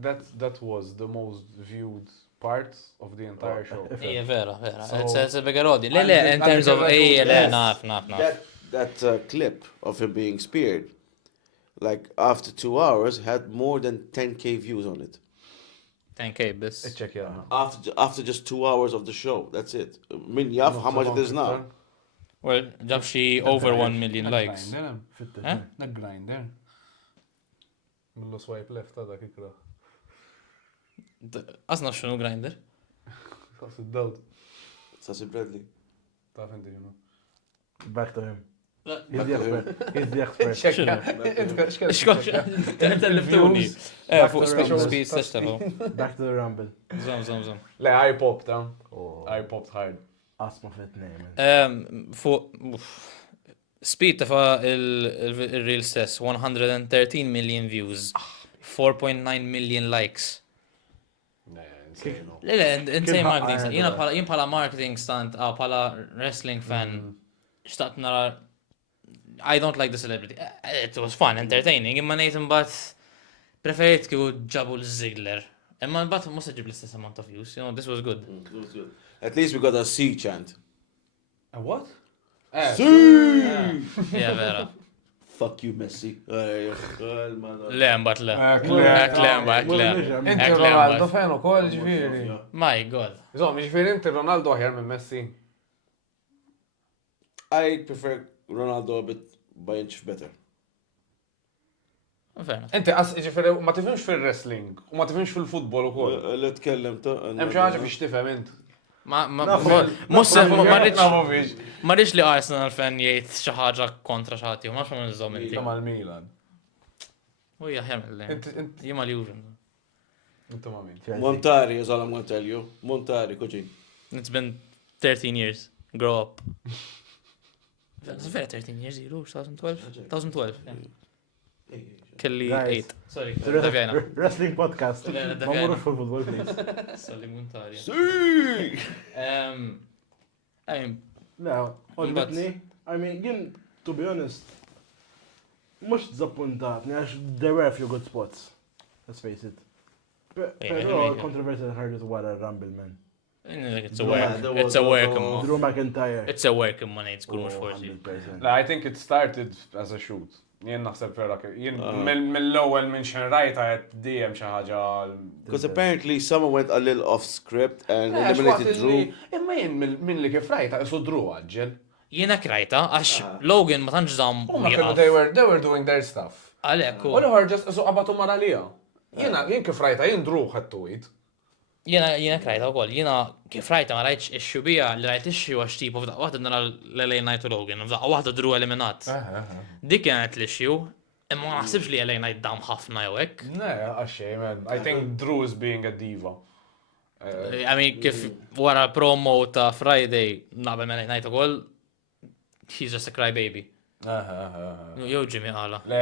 That was the most viewed part of the entire show. Ija, vera. So- It's a bigger audience. Le, in terms of, naf. That clip of him being speared, like after 2 hours, had more than 10K views on it. 10K bis. Check yeah. After just 2 hours of the show, that's it. I mean, yaf, how much it is now? Well, ġab xi over 1 million likes. Dak grinder. Millu swipe left għada kikra. Asna xunu grinder? Xas id-dawd. Sassy Bradley. Taf inti junu. Back to him. He's the expert. He's the expert. Xkox, t-telliftuni. Fuq speed staċtafu. Back to the Rumble. Zom. Le, I popped, huh? Oh, I popped hard. asma fit name. Fuq, Speed tafa il-reel stess, 113 million views, 4.9 million likes. Le, insane marketing. Jien pala marketing stunt, pala wrestling fan, xtaqt nara, I don't like the celebrity. It was fun, entertaining, imma nejt imbat preferit kiku ġabu l-Ziggler. Imma imbat musa ġib l-istess amount of views, this was good. At least we got a C chant. A what? Yeah, vera. Fuck you, Messi. Le, imbat le. Inti Ronaldo fan ukoll ġifieri. My God. Insomma, ġifieri inti Ronaldo aħjar minn Messi. I prefer Ronaldo a bit by inch better. Fair enough. Inti ġifieri ma tifhimx fil-wrestling u ma tifhimx fil-futbol ukoll. Li tkellem ta' Hemm xi ħaġa biex tifhem int. Marriċ li Arsenal fan jgħid xi ħaġa kontra xi ħadd, ma x'ma nżomm inti. Inti mal-Milan. U jaħjar mill-lejn. Jien mal-Juve. Inti ma' min. Montari is all I'm going to tell you. Montari, kuġin. It's been 13 years. Grow up. Vera 13 years, 2012? 2012, yeah. Kelli 8. Sorry, davjajna. Wrestling podcast. Ma murux fil-futbol, please. Sorry, Montari. No, oġbetni. I mean, jien, to be honest, mux dizappuntatni, għax there were a few good spots. Let's face it. Pero controversial ħarġet wara Rumble, man. It's a work. Drew McIntyre. It's a work in money, it's mux forsi. I think it started as a shoot. Jien naħseb vera jien mill-ewwel minn xejn rajta qed dejjem xi ħaġa. Because apparently someone went a little off script and eliminated Drew. Imma jien minn li kif rajta isu Drew għaġġel. Jiena krajta għax Logan ma tantx żamm. They were doing their stuff. Għalhekk. U l-ħor ġest isu qabatu mara lija. Jien kif rajta jien Drew ħadtu id. Jiena krajta wkoll, jiena kif rajta ma rajtx ix-xubija li rajt ix-xi għax tipo f'daqqa waħda nara l-LA Knight u Logan, f'daqqa waħda Drew eliminat. Dik kienet l-issue, imma ma naħsibx li LA Knight dam ħafna jew hekk. Ne, għaxej, man. I think Drew is being a diva. I mean, kif wara promo ta' Friday naqbel ma LA Knight ukoll, he's just a crybaby. Jow Jimmy għala. Le,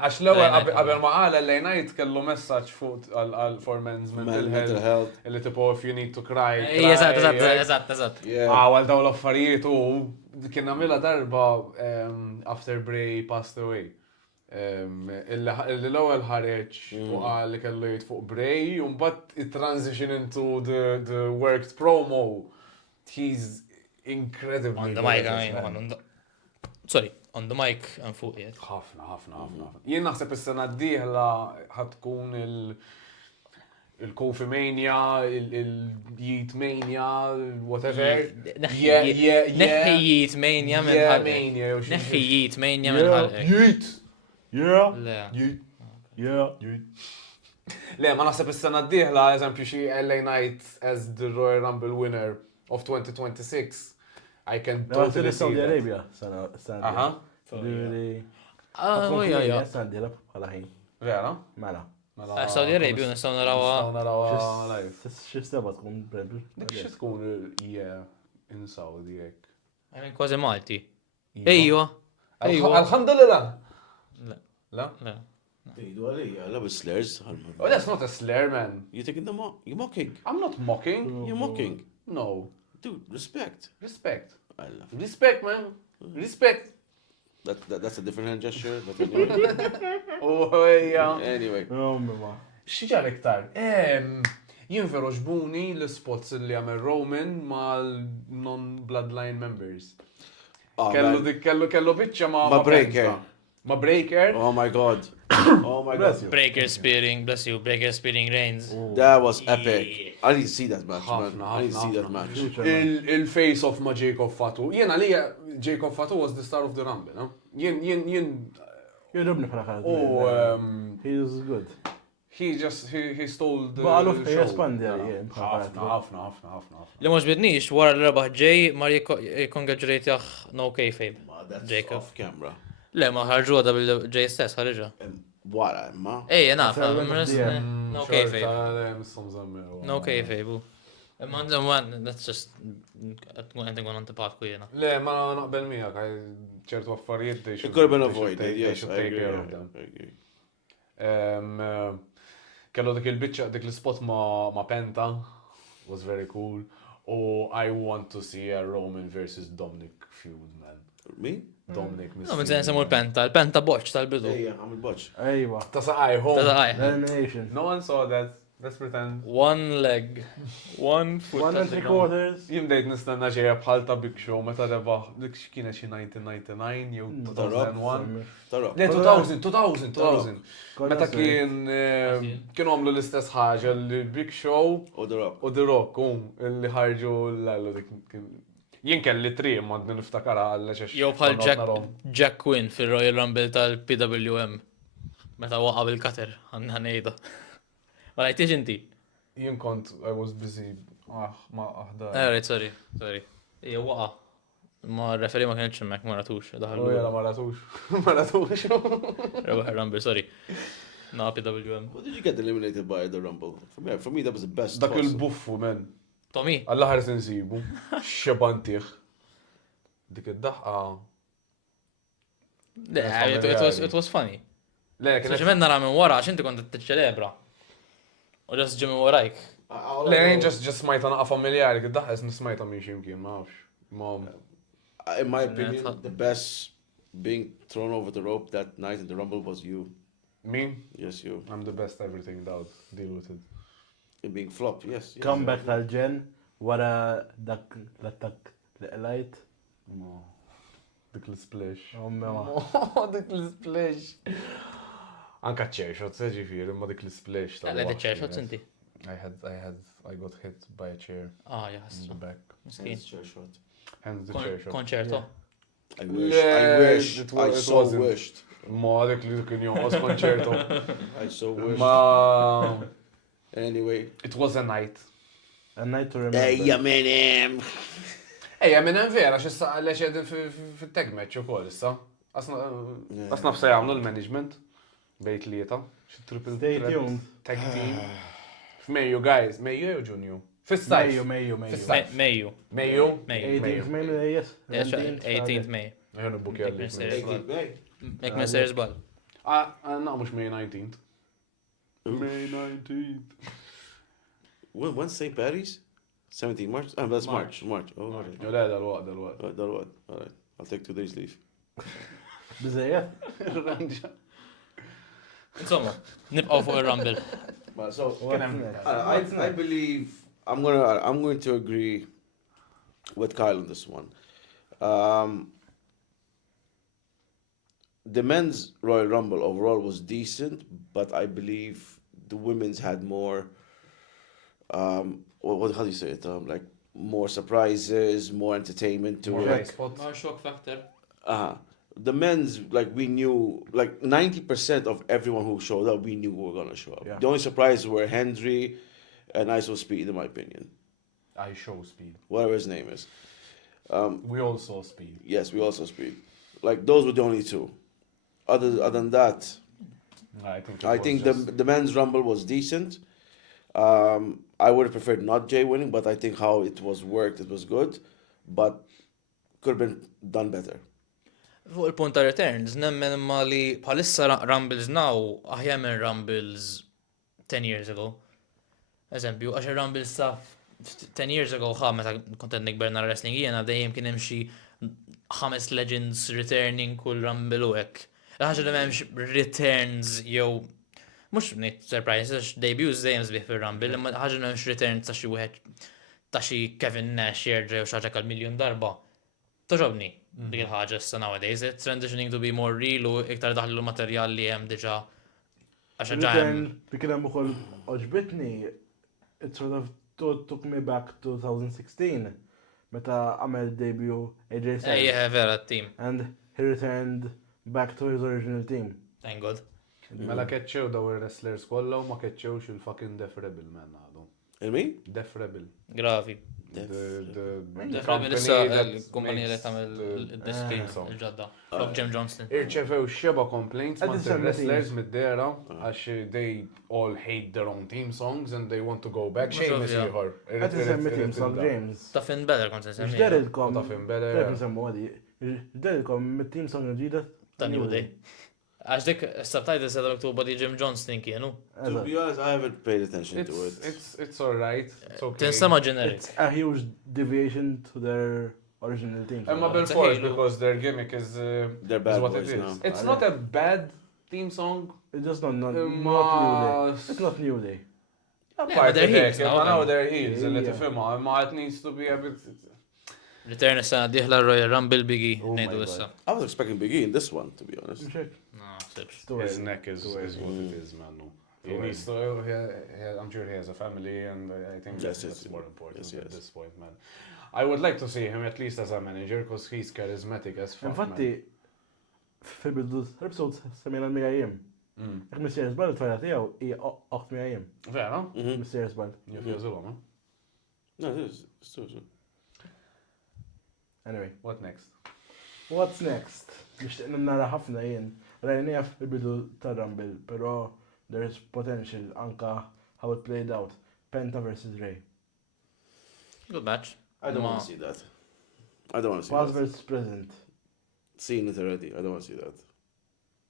għax l-ewwel qabel ma qala LA Knight kellu messaġġ fuq għal for men's mental health. Illi tipo if you need to cry. Eżatt. Għal daw l-affarijiet u kien nagħmilha darba after Bray passed away. L-ewwel ħareġ u qal li kellu jgħid fuq Bray u mbagħad it-transition into the worked promo. He's incredibly. On the mic, sorry, on the mic and fuq jgħid. ħafna. Jien naħseb is-sena d-dieħla ħatkun il-Kofi Mania, il-Yeet Mania, whatever. Neħħi Yeet Mania minn ħalqek. Neħħi Yeet Mania minn ħalqek. Yeet! Yeah. Le, ma naħseb is-sena d-dieħla, eżempju xi LA Knight as the Royal Rumble winner of 2026. I can totally see Saudi that. Arabia, Aha. Vera? Mela. Saudi Arabia nistgħu narawha. X'isteba tkun brebel. Dik xi tkun in Saudi hekk. Kważi Malti. Ejwa. Alhamdulillah. La? Tejdu għalija, la slurs. Oh, that's not a slur, man. You're mocking. I'm not mocking. You're mocking. No. Dude, respect. Respect. I love it. Respect, man. Respect. That's a different hand gesture, but anyway. Oh, yeah. Anyway. Xieġar iktar. Jien veru ġbuni l-spots li għamel Roman mal non-bloodline members. Kellu bitċa ma' Breaker. Ma' Breaker. Oh my god. Breaker spearing, bless you, Breaker spearing Reigns. That was epic. I need to see that match, man. I need to see that match. Il-face of ma' Jacob Fatu. Jena li Jacob Fatu was the star of the Rumble, no? Jien. Jirrubni fl-axar. He was good. He stole the Baqalu show. jespandi ħafna. Li mhux bidniex wara l-rebaħ ġej ma jikongratulejtjaħ no kayfabe. Jacob. Off camera. Le ma ħarġu għada bil-ġej stess ħarġa. Wara, imma. Ej, naf, no kayfabe. No No kayfabe. That's just għandek għan antipatku jena. Le, ma naqbel miegħek, ċertu affarijiet they It should could have been they should avoided, take- they yes, should I take agree. care of them. I agree. Kellu dik il-bicċa, dik l-spot ma' Penta, was very cool. Oh, I want to see a Roman versus Dominic feud, man. Me? Dominic No, minn nsemmu l-penta boċ tal-bidu. Yeah, I'm a butch. Ejwa. Ta' saqaj home. Elimination. No one saw that. Let's pretend. One leg, one foot. 1 and 3/4. Jim dejt nistenna xejja bħal ta' Big Show meta rebaħ dik x'kienet xi 1999 jew 2001. Tara. Le 2000. Meta Kien. kienu għamlu l-istess ħaġa li Big Show Oh, the rock. u The Rock li ħarġu l-għallu dik jien kelli tri ma niftakara għalla xex. Jew bħal Jack Quinn fil-Royal Rumble tal-PWM. Meta waqa bil-kater, għannejda. Ma rajtiex inti? Jien kont, I was busy. Ma aħda. Right, sorry. Ija waqa. Ma referi ma kienx hemmhekk ma ratux. Oh, jela ma ratux. Ma ratux. Royal Rumble, sorry. Na PWM. What did you get eliminated by the Rumble? For me, that was the best. Dak toss. il-buffu, men. Tommy? Alla ħares insibu. Xebantiħ. Dik id-daħqa. It was funny. Le, kienet. Speċjalment nara minn wara għax inti kont tiċċelebra. U ġas ġimmi warajk. Le, just smajta naqa familjari, id-daħqa jisni smajta minn ximkien, ma nafx. Mom. In my opinion, the best being thrown over the rope that night in the Rumble was you. Me? Yes, you. I'm the best everything out. Deal with it. In being flopped, yes. Comeback tal-ġen wara dak l-attak l-elajt. No. Dik l-splash. Mema. Dik l-splash. Anka ċerxot, seġifiri, ma dik l-splash. Għallet ċerxot inti? I got hit by a chair Yes. in the back. Miskin. Hands chair shot. Hence the chair shot. Konċerto. I wish, I so wished. Ma dik li kien jonqos konċerto. I so wished. Ma Anyway. it was a night. A night to remember. Ejja minn Ejja, minn hemm vera x'issa għaliex qegħdin fit-tag match ukoll issa. Asna f'sa jagħmlu l-management bejt lieta. Xi triple Stay threat tuned. tag team. F'Mejju, guys. Mejju jew Ġunju? Fis-sajf. Mejju. Fis-sajf. Mejju. Mejju? 18th May, yes. 18th May. Ejja nibbuki għalli. Mek ma ser żball. Mhux May 19th. May 19th. When's St. Patty's? 17 March? That's March. Oh, all right. Jo le, dal-waqt. All right. I'll take 2 days leave. Bizzeja? Insomma, nibqgħu fuq ir-Rumble. So, What's I believe I'm going to agree with Kyle on this one. The men's Royal Rumble overall was decent, but I believe the women's had more. How do you say it? Like more surprises, more entertainment to More it. high spots. Ma shock factor. The men's, like we knew, like 90% of everyone who showed up, we knew who were gonna show up. Yeah. The only surprises were Hendry and ISO Speed, in my opinion. I show speed. Whatever his name is. We all saw speed. Yes, we also Speed. Like those were the only two. Other than that, I think the men's rumble was decent. I would have preferred not Jay winning, but I think how it was worked, it was good. But could have been done better. Fuq il-punt ta' returns, nemmen imma li bħalissa Rumbles now aħjar minn Rumbles 10 years ago. Eżempju, għax il-Rumbles ta' 10 years ago meta kontent nikber nara wrestling jiena dejjem kien hemm xi 5 legends returning kull Rumble u hekk. Ħaġa li m'hemmx returns jew mhux ngħid surprise għax debuts dejjem sbieħ fir-Rumble, imma ħaġa li m'hemmx returns ta' xi wieħed ta' xi Kevin Nash jerġa' jew xi ħaġa kal-miljun darba. Toġobni dik il-ħaġa issa nowadays, it's transitioning to be more real u iktar daħlu materjal li hemm diġà għax ġa hemm. Dik hemm ukoll oġbitni, it sort of took me back to 2016 meta għamel debut AJ Styles. Ejja vera t-team. And he returned back to his original team. Thank God. Mela keċċew daw il-wrestlers kollha u ma keċċewx il-fucking Def Rebel man għadu. And me? Def Rebel. Gravi. Probably issa l-kumpanija li tagħmel id-diski il-ġodda. Flok Jim Johnston. Irċevew xeba complaints ma' Additional wrestlers teams. mid-dera għax they all hate their own theme songs and they want to go back. Xejn Mhux ovvja. ieħor. Għed nsemmi team song James. Ta' Finn Balor kont se nsemmi. X'derilkom. Ta' Finn Balor. Rek nsemmu għadi. X'derilkom mit-team song ġdida. Ta' New Day. Għax dik subtitles sedha miktuba li Jim Johnston kienu. To be honest, I haven't paid attention to it. It's alright. It's okay. Tinsema generic. It's a huge deviation to their original team. Emma song. bil-force It's a halo. because their gimmick is They're is bad what it boys is. now. It's not a bad theme song. It's just not New Ma- Day. It's not New Day. Apart they're they're heels now, I know okay. they're heels, Yeah. li tifhimha, imma it needs to be a bit. Return issa diħla Royal Rumble Biggie Oh my ngħidu God. issa. I was expecting Big E in this one, to be honest. Mxek. No, sibx. His neck is what it is, man. No. He needs to. I'm sure he has a family, and I think Yes, that's yes. more important Yes, at yes. this point, man. I would like to see him at least as a manager because he's charismatic as fuck. Infatti, fil-bidu l-episode semmina l-100 man. Jek Mr. Zbal t-tfajla tijaw i 800 Vera? Mr. Zbal. Jafjażulhom, huh? No, it's true. Anyway, What next? what's next? Nishtiq nara ħafna jien. Rajnija fil-bidu ta' Rumble, pero there is potential anka how it played out. Penta versus Ray. Good match. I don't Ma- want to see that. I don't want to see Past that. versus present. Seen it already. I don't want to see that.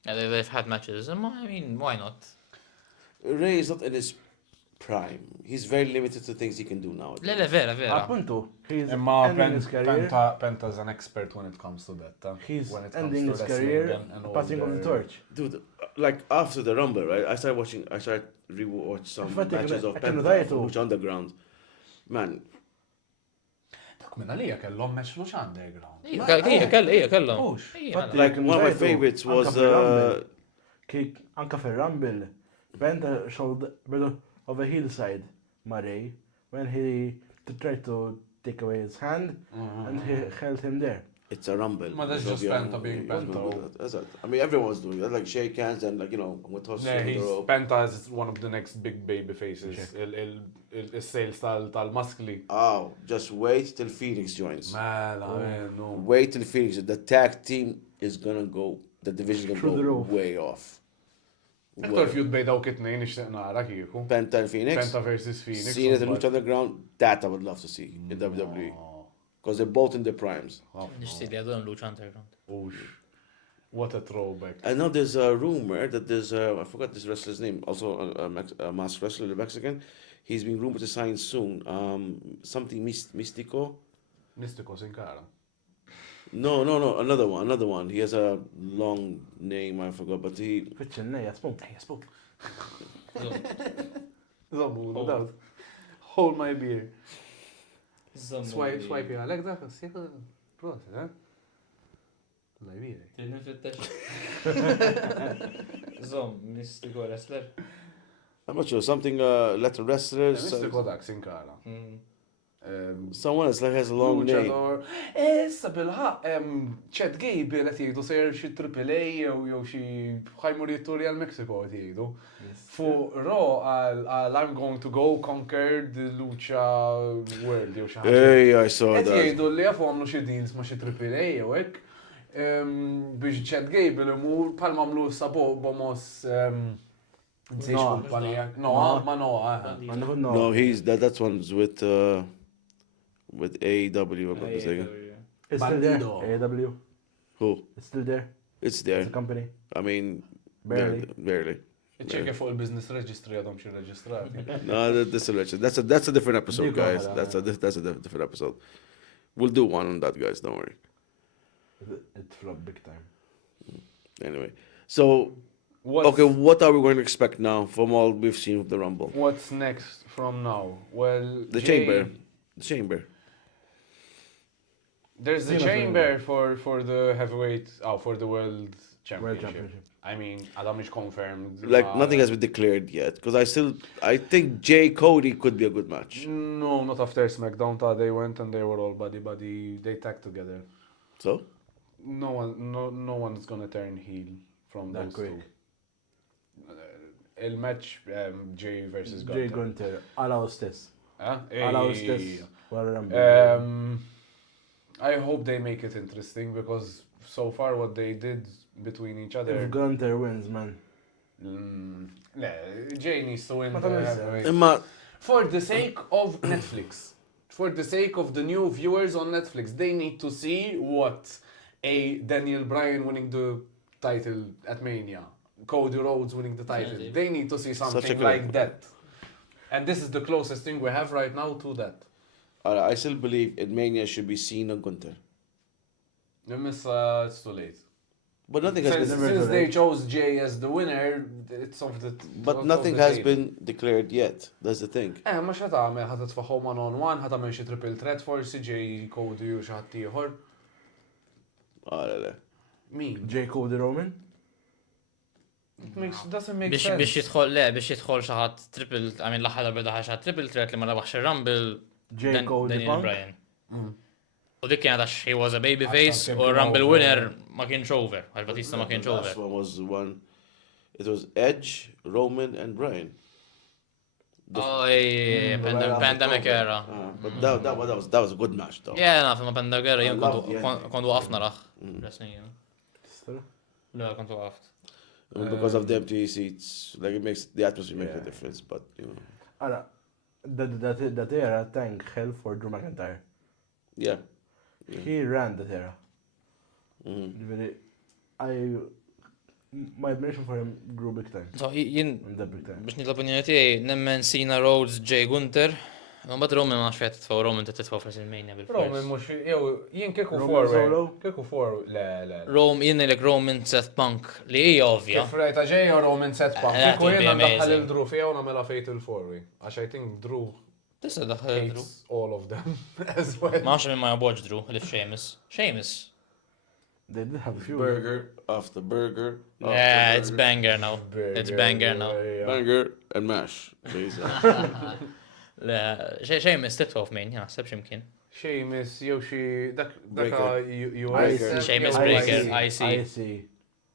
Yeah, they've had matches. I mean, why not? Ray is not in his prime. He's very limited to things he can do now. Le, vera, vera. Appunto, he's Imma ending his career. Penta's an expert when it comes to that. He's when it comes ending to his wrestling career, and all passing on the the- torch. Dude, like after the Rumble, right? I started rewatch some Infatti, matches of I can Penta relate from to- Lucha Underground. Man, Dak minn għalija kellhom match Lucha Underground. Ija, kellhom. Mhux. Infatti, like can one of my relate to favorites anka was fil-Rumble. Anka fil-Rumble, Penta showed a bit of a heel side ma' Ray when he tried to take away his hand and he held him there. it's a Rumble. Ma that's So just yeah, Penta being he was Penta. gonna do that. That's it. I mean, everyone's doing that. Like shake hands and like I'm gonna toss Yeah, you he's on the rope. Penta is one of the next big baby faces. Il-sales tal-maskli. Oh, just wait till Phoenix joins. Mela, no. Wait till Phoenix. The tag team is gonna go. The division is Through the gonna go roof. way off. Aktar feud bej dawk it-tnejn nixtieq nara kieku. Penta and Phoenix. Penta versus Phoenix. Seeing it in Lucha Underground, that I would love to see in WWE. Because they're both in their primes. Nishti li għadhom Lucha Underground. Ux. What a throwback. I know there's a rumor that there's I forgot this wrestler's name, also a masked wrestler, the Mexican. He's being rumored to sign soon. Something Mystico. Nistiko sinkara. No, another one. He has a long name, I forgot, but he. Fiċċenneja, spum. Spuk. Zabu, daw. Hold my beer. Swipe għalek dak, s-sieku. Proset, eh? My beer. Tinni fit-tex. Zom, Mystico Wrestler. I'm not sure. Something Latin wrestlers. Nistiko dak sinkara. Someone else like has a long name. Luchador. Issa bil-ħaq, ċed Gable qed jgħidu sejr xi Triple A jew xi ħajmur jitturi għal Mexico qed jgħidu. Fuq Raw għal I'm going to go conquer the Lucha World jew xi ħaġa. Hey, I saw Qed that. jgħidu li jafu għamlu xi deals ma' xi Triple A jew hekk. Biex ċed Gable imur bħal mamlu sabo bomos nsejx No. kumpanija. No, ma no. No, that's one's with AEW, if I'm not mistaken. It's still there. Bandido. AEW. Who? It's still there. It's It's there. a company. I mean, Barely. barely. Ċekja fuq il-business registry għadhom xi reġistrati. No, that's a legend. That's a different episode, You go guys. ahead, That's a different episode. We'll do one on that, guys. Don't worry. It flopped big time. Anyway, so okay, what are we going to expect now from all we've seen of the Rumble? What's next from now? Well, The Jay- Chamber. The Chamber. There's the Cena chamber for the heavyweight, for the world World championship. Championship. I mean, Adam is confirmed. Like nothing has been declared yet, because I think Jay Cody could be a good match. No, not after SmackDown. They went and they were all buddy. They tagged together. So No one's gonna turn heel from That those quick. two. Il-match Jay versus Jay Gunther. Gunter, għala stess. Għalaw stess. Wara Rumble. I hope they make it interesting because so far what they did between each other. If Gunter wins, man. Jay needs to win. Ma tagħmilx Imma For the sake of Netflix, for the sake of the new viewers on Netflix, they need to see what a Daniel Bryan winning the title at Mania, Cody Rhodes winning the title. They need to see something like that. And this is the closest thing we have right now to that. I still believe in Mania should be seen on Gunter. It's too late. But nothing has Since they chose Jay as the winner, it's of the. But nothing has been declared yet. That's the thing. Ma xat għamel, ħat tfaħħom one-on-one, ħat għamel xie triple threat forsi, Jay, Cody u xaħat tiħor. Le. Min? J. Cody Roman? Doesn't make sense. Biex jidħol xaħat triple, għamin laħħa beda xaħat triple threat li ma rabaħx il-Rumble J. Cody Daniel Punk? Bryan. U dik kienet għax he was a babyface u Rumble winner ma kienx over. Għal Batista ma kienx over. Last one was the one. It was Edge, Roman, and Bryan. Oh, pandemic era. But that was a good match, though. Yeah, naf, ma pandemic era, jen loved the ending. kontu għafna raħ. Le, kontu għaft. Because of the empty seats, like it makes the atmosphere make a difference. But Ara, that era thank hell for Drew McIntyre. yeah. He ran that era. My admiration for him grew big time. So, jien, In that big time. biex nil-opinjoni tiegħi, nemmen Cena Rhodes, Jay Gunter. Ma bat Roman ma xfet titfaw, Roman titfaw f'WrestleMania Roman bil-first. mux, jien kieku Roman solo? Kieku forward, le. Jien nilek Roman Seth Punk li hija ovvja. Kif rajta Jay u Roman set punk. That Kieku would be jien daħħal amazing. il-Drew fija u namela fejt il-4-way. Għax I think Drew Tista daħħal Drew. hates all of them as well. Ma għax minn ma jabboġ Drew, li Sheamus. Sheamus. They did have a few. Burger after burger. Yeah, it's banger now. It's banger now. Burger and mash. basically. Le, Sheamus titfaw f'min, ja, seb ximkien. Sheamus, jew xi dak Breaker. US. Sheamus Breaker, IC. IC.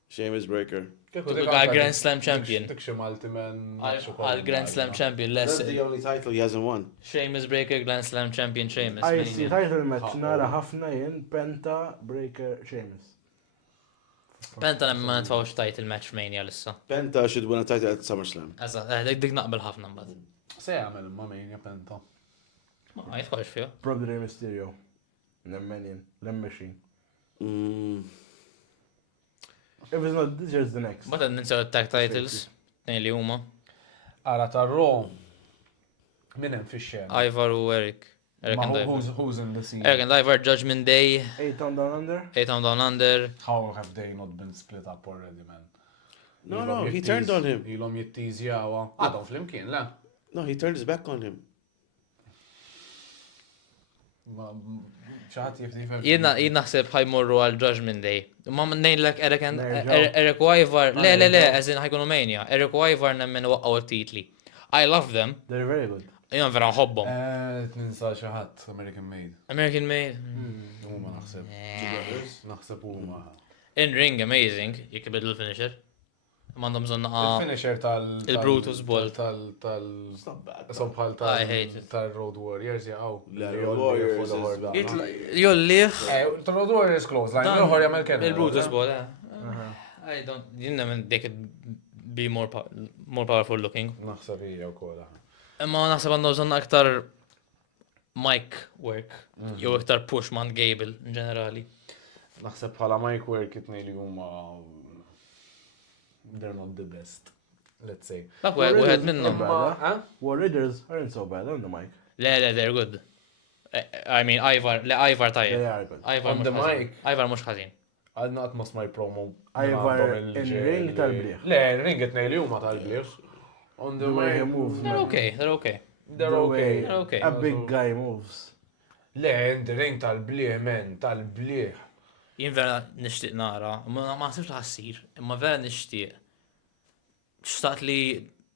Sheamus Breaker. Għal Grand Slam Champion. Dik xi Multiman. Għal Grand Slam Champion, That's less. the only title he hasn't won. Sheamus Breaker, Grand Slam Champion, Sheamus. IC title match nara ħafna jien Penta Breaker Sheamus. Penta nemma nitfawx title match f'Mania lissa. Penta should win a title at SummerSlam. Dik naqbel ħafna mbagħad. Se jagħmel imma Mania Penta. Ma jitħolx fija. Probably Rey Mysterio. Lemmenian. Lemmexin. If it's not this year's the next. Bata ninsaw tag titles. Nej li huma. Ara ta' Raw. Min hemm fix-xena? Ivar u Eric. Eric and Ivar. Who's in the scene? Eric and Ivar, Judgment Day, 8 on down under. 8 on Down Under. How have they not been split up already, man? No, he turned on him. Ilhom jittiżjawa. Għadhom flimkien, le? No, he turned his back on him. ċaħat jifdifem. Jien naħseb ħajmorru għal Judgment Day. Ma nejlek Eric u Ivar. Le, eżin ħajkunu Mania. Eric u Ivar nemmen waqqaw titli. I love them. They're very good. Jien vera nħobbhom. Ninsa ċaħat, American Made. American Made. Huma naħseb. Naħseb huma. In ring amazing, jekk ibidlu l-finisher. Mandom zonna Il-finisher il-Brutus Ball. Sobħal I hate it. tal-Road Warriors jgħaw. Road Warriors Jolliħ. Road Warriors close line, l-ħor jgħamil kena. Il-Brutus Ball, I don't, they could be more powerful looking. Naħseb hija wkoll. Imma naħseb għandhom zonna aktar mic work, jew aktar push man Gable in ġenerali. Naħseb bħala Mike Work itnej li huma they're not the best, let's say. Dak wieħed minnhom. War Raiders aren't so bad on the mic. Le, they're good. I mean, Ivar They tajjeb. are good. On the mic. Ivar mhux ħażin. Għadna atmos my promo. Ivar in-ring tal-bliħ. Le, ring itnej li huma tal-bliħ. On the way he mic. moves, They're man. okay. They're The way okay. okay. A big guy moves. Le, inti ring tal-bliħ, men, tal-bliħ. Jien vera nixtieq nara, ma ħsibx ħassir, imma vera nixtieq. Xtaqt li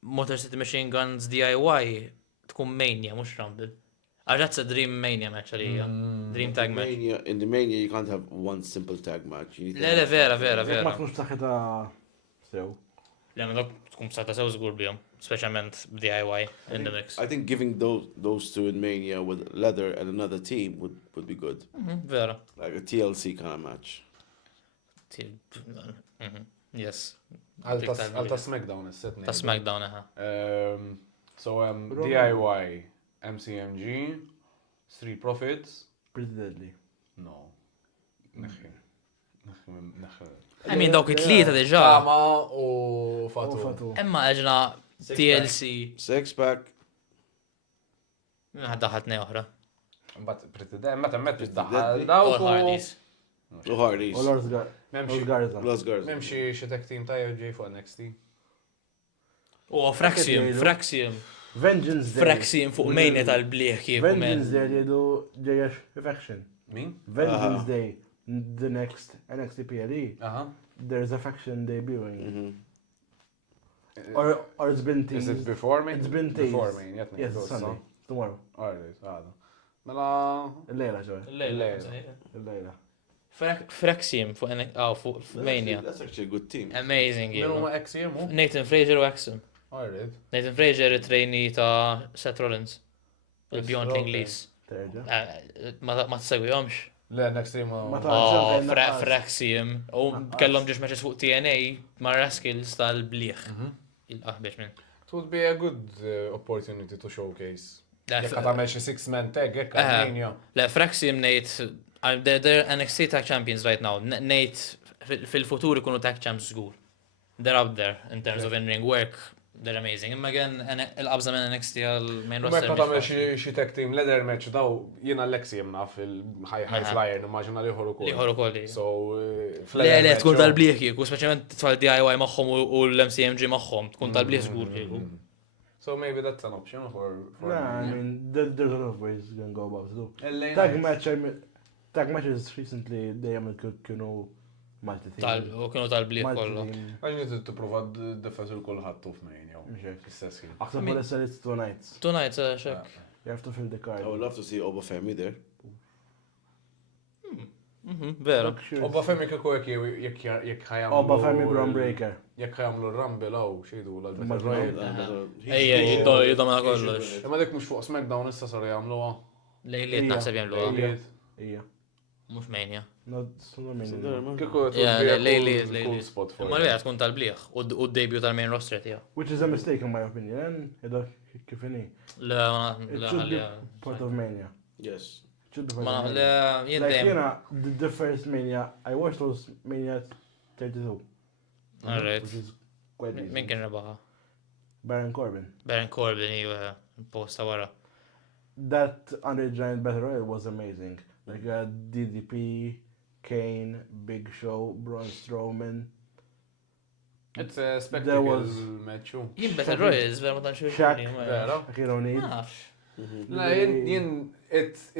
Motor City Machine Guns DIY tkun Mania, mhux Rumble. Għax Dream Mania match għalija. Dream Tag match. In the Mania, you can't have one simple tag match. You need to Le, vera. Ma tkunx taħħita sew. L-għamma dak tkun b'sata sew żgur bihom, speċjalment b'DIY in the mix. I think giving those two in Mania with Leather and another team would be good. Vera. Like a TLC kind of match. Yes. Għal ta' SmackDown is-setni. Ta' SmackDown, aha. So DIY, MCMG, Street Profits. Pretty deadly. No. Neħi. I mean, dawk it-tlieta diġà. Tama u Fatu. Imma ġna TLC. Six pack. Daħat oħra. But Pretty Deadly, meta mettu daħal All dawk u... Hardys. The Hardys. U Lord Garza. Los Garza. Memxie xie tech team ta' ġej fuq NXT. U Fraxium. Vengeance Day. Fraxium fuq mejni tal-bliħ kieku men. Vengeance Day jgħidu ġejax faction. Min? Vengeance Day, the next NXT PLE, Aha. there's a faction debuting. Or it's been Is teased. it before me? It's been Before teased. me, jatni. Yes, it's Sunday. Tomorrow. Alright, għada. Mela... Il-lejla ġoj. Il-lejla. Fraxium fuq Mania. That's actually a good team. Amazing Minu game. ma XCM u? Nathan Fraser u Axum. Alright. Nathan Fraser it-trainee ta' Seth Rollins. Il-Beyond King Lees. Terġa. Ma t-segwihomx. Le, NXT ma... Ma Oh, ta' Fraxium. U kellhom ġiex matches fuq TNA ma' Raskils tal-bliħ. Il-qaħbex minn. It would be a good opportunity to showcase. Jekk għatamel xie 6-man tag, jekk għal-Mania. Le, Fraxium Nate, they're NXT tag champions right now. Nate fil-futur ikunu tag champs żgur. They're up there in terms of in-ring work. They're amazing. Imma again, il-qabża minn NXT għal-main roster. Mekk għatamel xie tag team leather match daw, jena l-Exi jemna fil-high flyer, nimmaġina liħor u koll. Liħor ukoll. So, Le, tkun tal-bliħ kieku, speċjalment tfal-DIY magħhom u l-MCMG magħhom, tkun tal-bliħ żgur kieku. So maybe that's an option for Nah, I mean, there's a lot of ways you can go about it. LA Tag Knights. tag matches recently, they kienu multi-team. U kienu tal-bliħ kollu. Multi-team. Għajni t-prova d-defensu l-kolħat tuf mejn, jow. Istessi. Aħseb ma l it's 2 nights. Tonight, xek. You have to fill the card. I would love to see Oba Femi there. Vera. Obba femmi kiku jek ħajamlu. Oba Femi Brown Breaker. Jek ħajamlu r-Rumble għaw, xejdu l-Battle Battle Royale. Ejja, jiddomna kollox. Imma dik mux fuq SmackDown issa sar jagħmlu Lejliet naħseb jagħmluha. Ija. Mhux Mania. Kiku Lejliet. cool spot for Imma l-vera tkun tal-bliħ u d-debut tal-main roster tiegħu. Which is a mistake in my opinion. Ida kif inhi. It should be part of Mania. Yes. It should be part Ma of Mania. jien Like, dejjem. the first Mania, I watched was Mania 32. Alright. Which is quite Min decent. kien rebaħa? Baron Corbin. Baron Corbin iwa posta wara. That Andre Giant Battle Royale was amazing. Like DDP, Kane, Big Show, Braun Strowman, It's a There spectacle was- match. Jien Battle Royals vera ma tantx Shaq. Vera? Hero Need. Nafx. La, jien, it's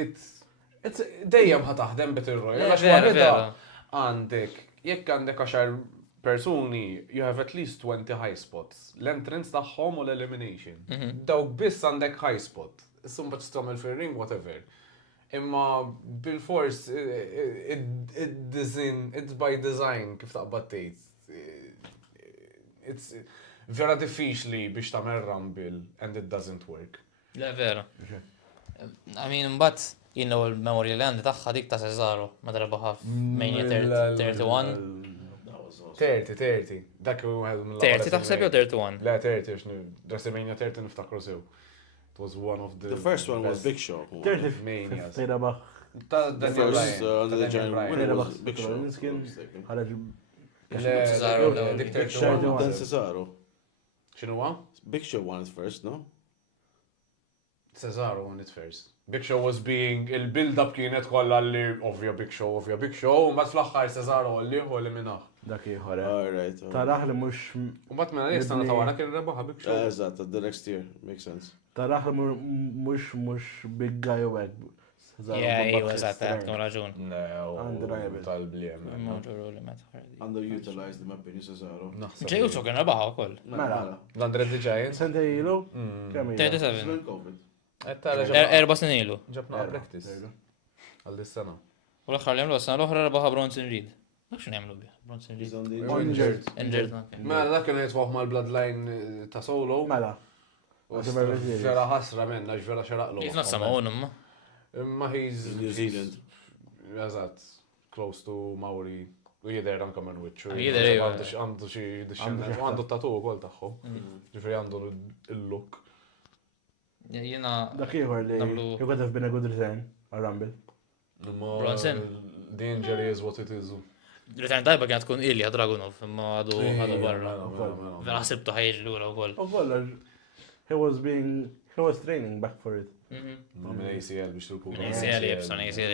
dejjem ħataħdem Battle Royale. Għax Vera, waħda vera. għandek, jekk għandek 10 persuni, you have at least 20 high spots. L-entrance tagħhom u l-elimination. Dawk biss għandek high spot. Issum bħat stomel fil-ring, whatever. Imma bil-fors, it's by design, kif taqbad tgħid. It's vera diffiċli biex tagħmel rumble and it doesn't work. Le vera. I mean, mbagħad jien l-memorja li għandi tagħha dik ta' Cesaro ma drabaħa f'Mania 31. 30. Dak u għed mill 30 taħseb jew 31? Le, 30, WrestleMania 30 niftakru sew. It was one of the... The first one was best Big Show. Manias. Tejda baħ. Ta' The Daniel first Bryan. under the giant winner Tejda was baħ. Big Show. Skin. Ħareġ. Cesaro, Dik Big 31. Then Cesaro. Xinu għa? Big Show won it first, no? Cesaro won it first. Big Show was being... Il-build-up kienet kolla li ovvja Big Show, u mbagħad fl-axħar Cesaro li hu eliminaħ. Dak ieħor. Alright. Taraħ li mhux U mbagħad minn għalih sena ta' wara kien rebaħa Big Show. Eżatt, the next year. Makes sense. taraħ li mhux big guy u hekk. Yeah, he was at that, no raġun. Undeniable. Tal-bliem. Underutilized in my opinion, Cesaro. Ġeju kien rebaħa wkoll. Mela. L-Andre the Giant. Sente ilu? Kemm hija? 37. During COVID. Erba' snin ilu. Ġabna practice. Għal dis sena. U l-aħħar li għamlu s-sena l-oħra rebaħa Bronson Reed. Mux jagħmlu bih, Bronson He's Reed. on the Injured. Injured, okay. Mela dak kien jitwaħ mal-bloodline ta' Solo. Mela. Vera ħasra menna, vera xeraqlu. He's not Samoan, imma. Imma he's New Zealand. Eżatt, close to Maori. U jider anka minn wicċu. Jider, ewa. Għandu xie disċendent. Għandu tatu kol taħħu. Ġifri għandu il-look. Jena. Dak ieħor li Namlu- you could have been a good return għal Rumble. Bronson. Danger is what it is. Return tajba kienet tkun Ilja Dragunov, imma għadu barra. Vera ħsibtu ħajġ l-ura u koll. Of course, he was training back for it. Ma minn ACL biex tilpu. ACL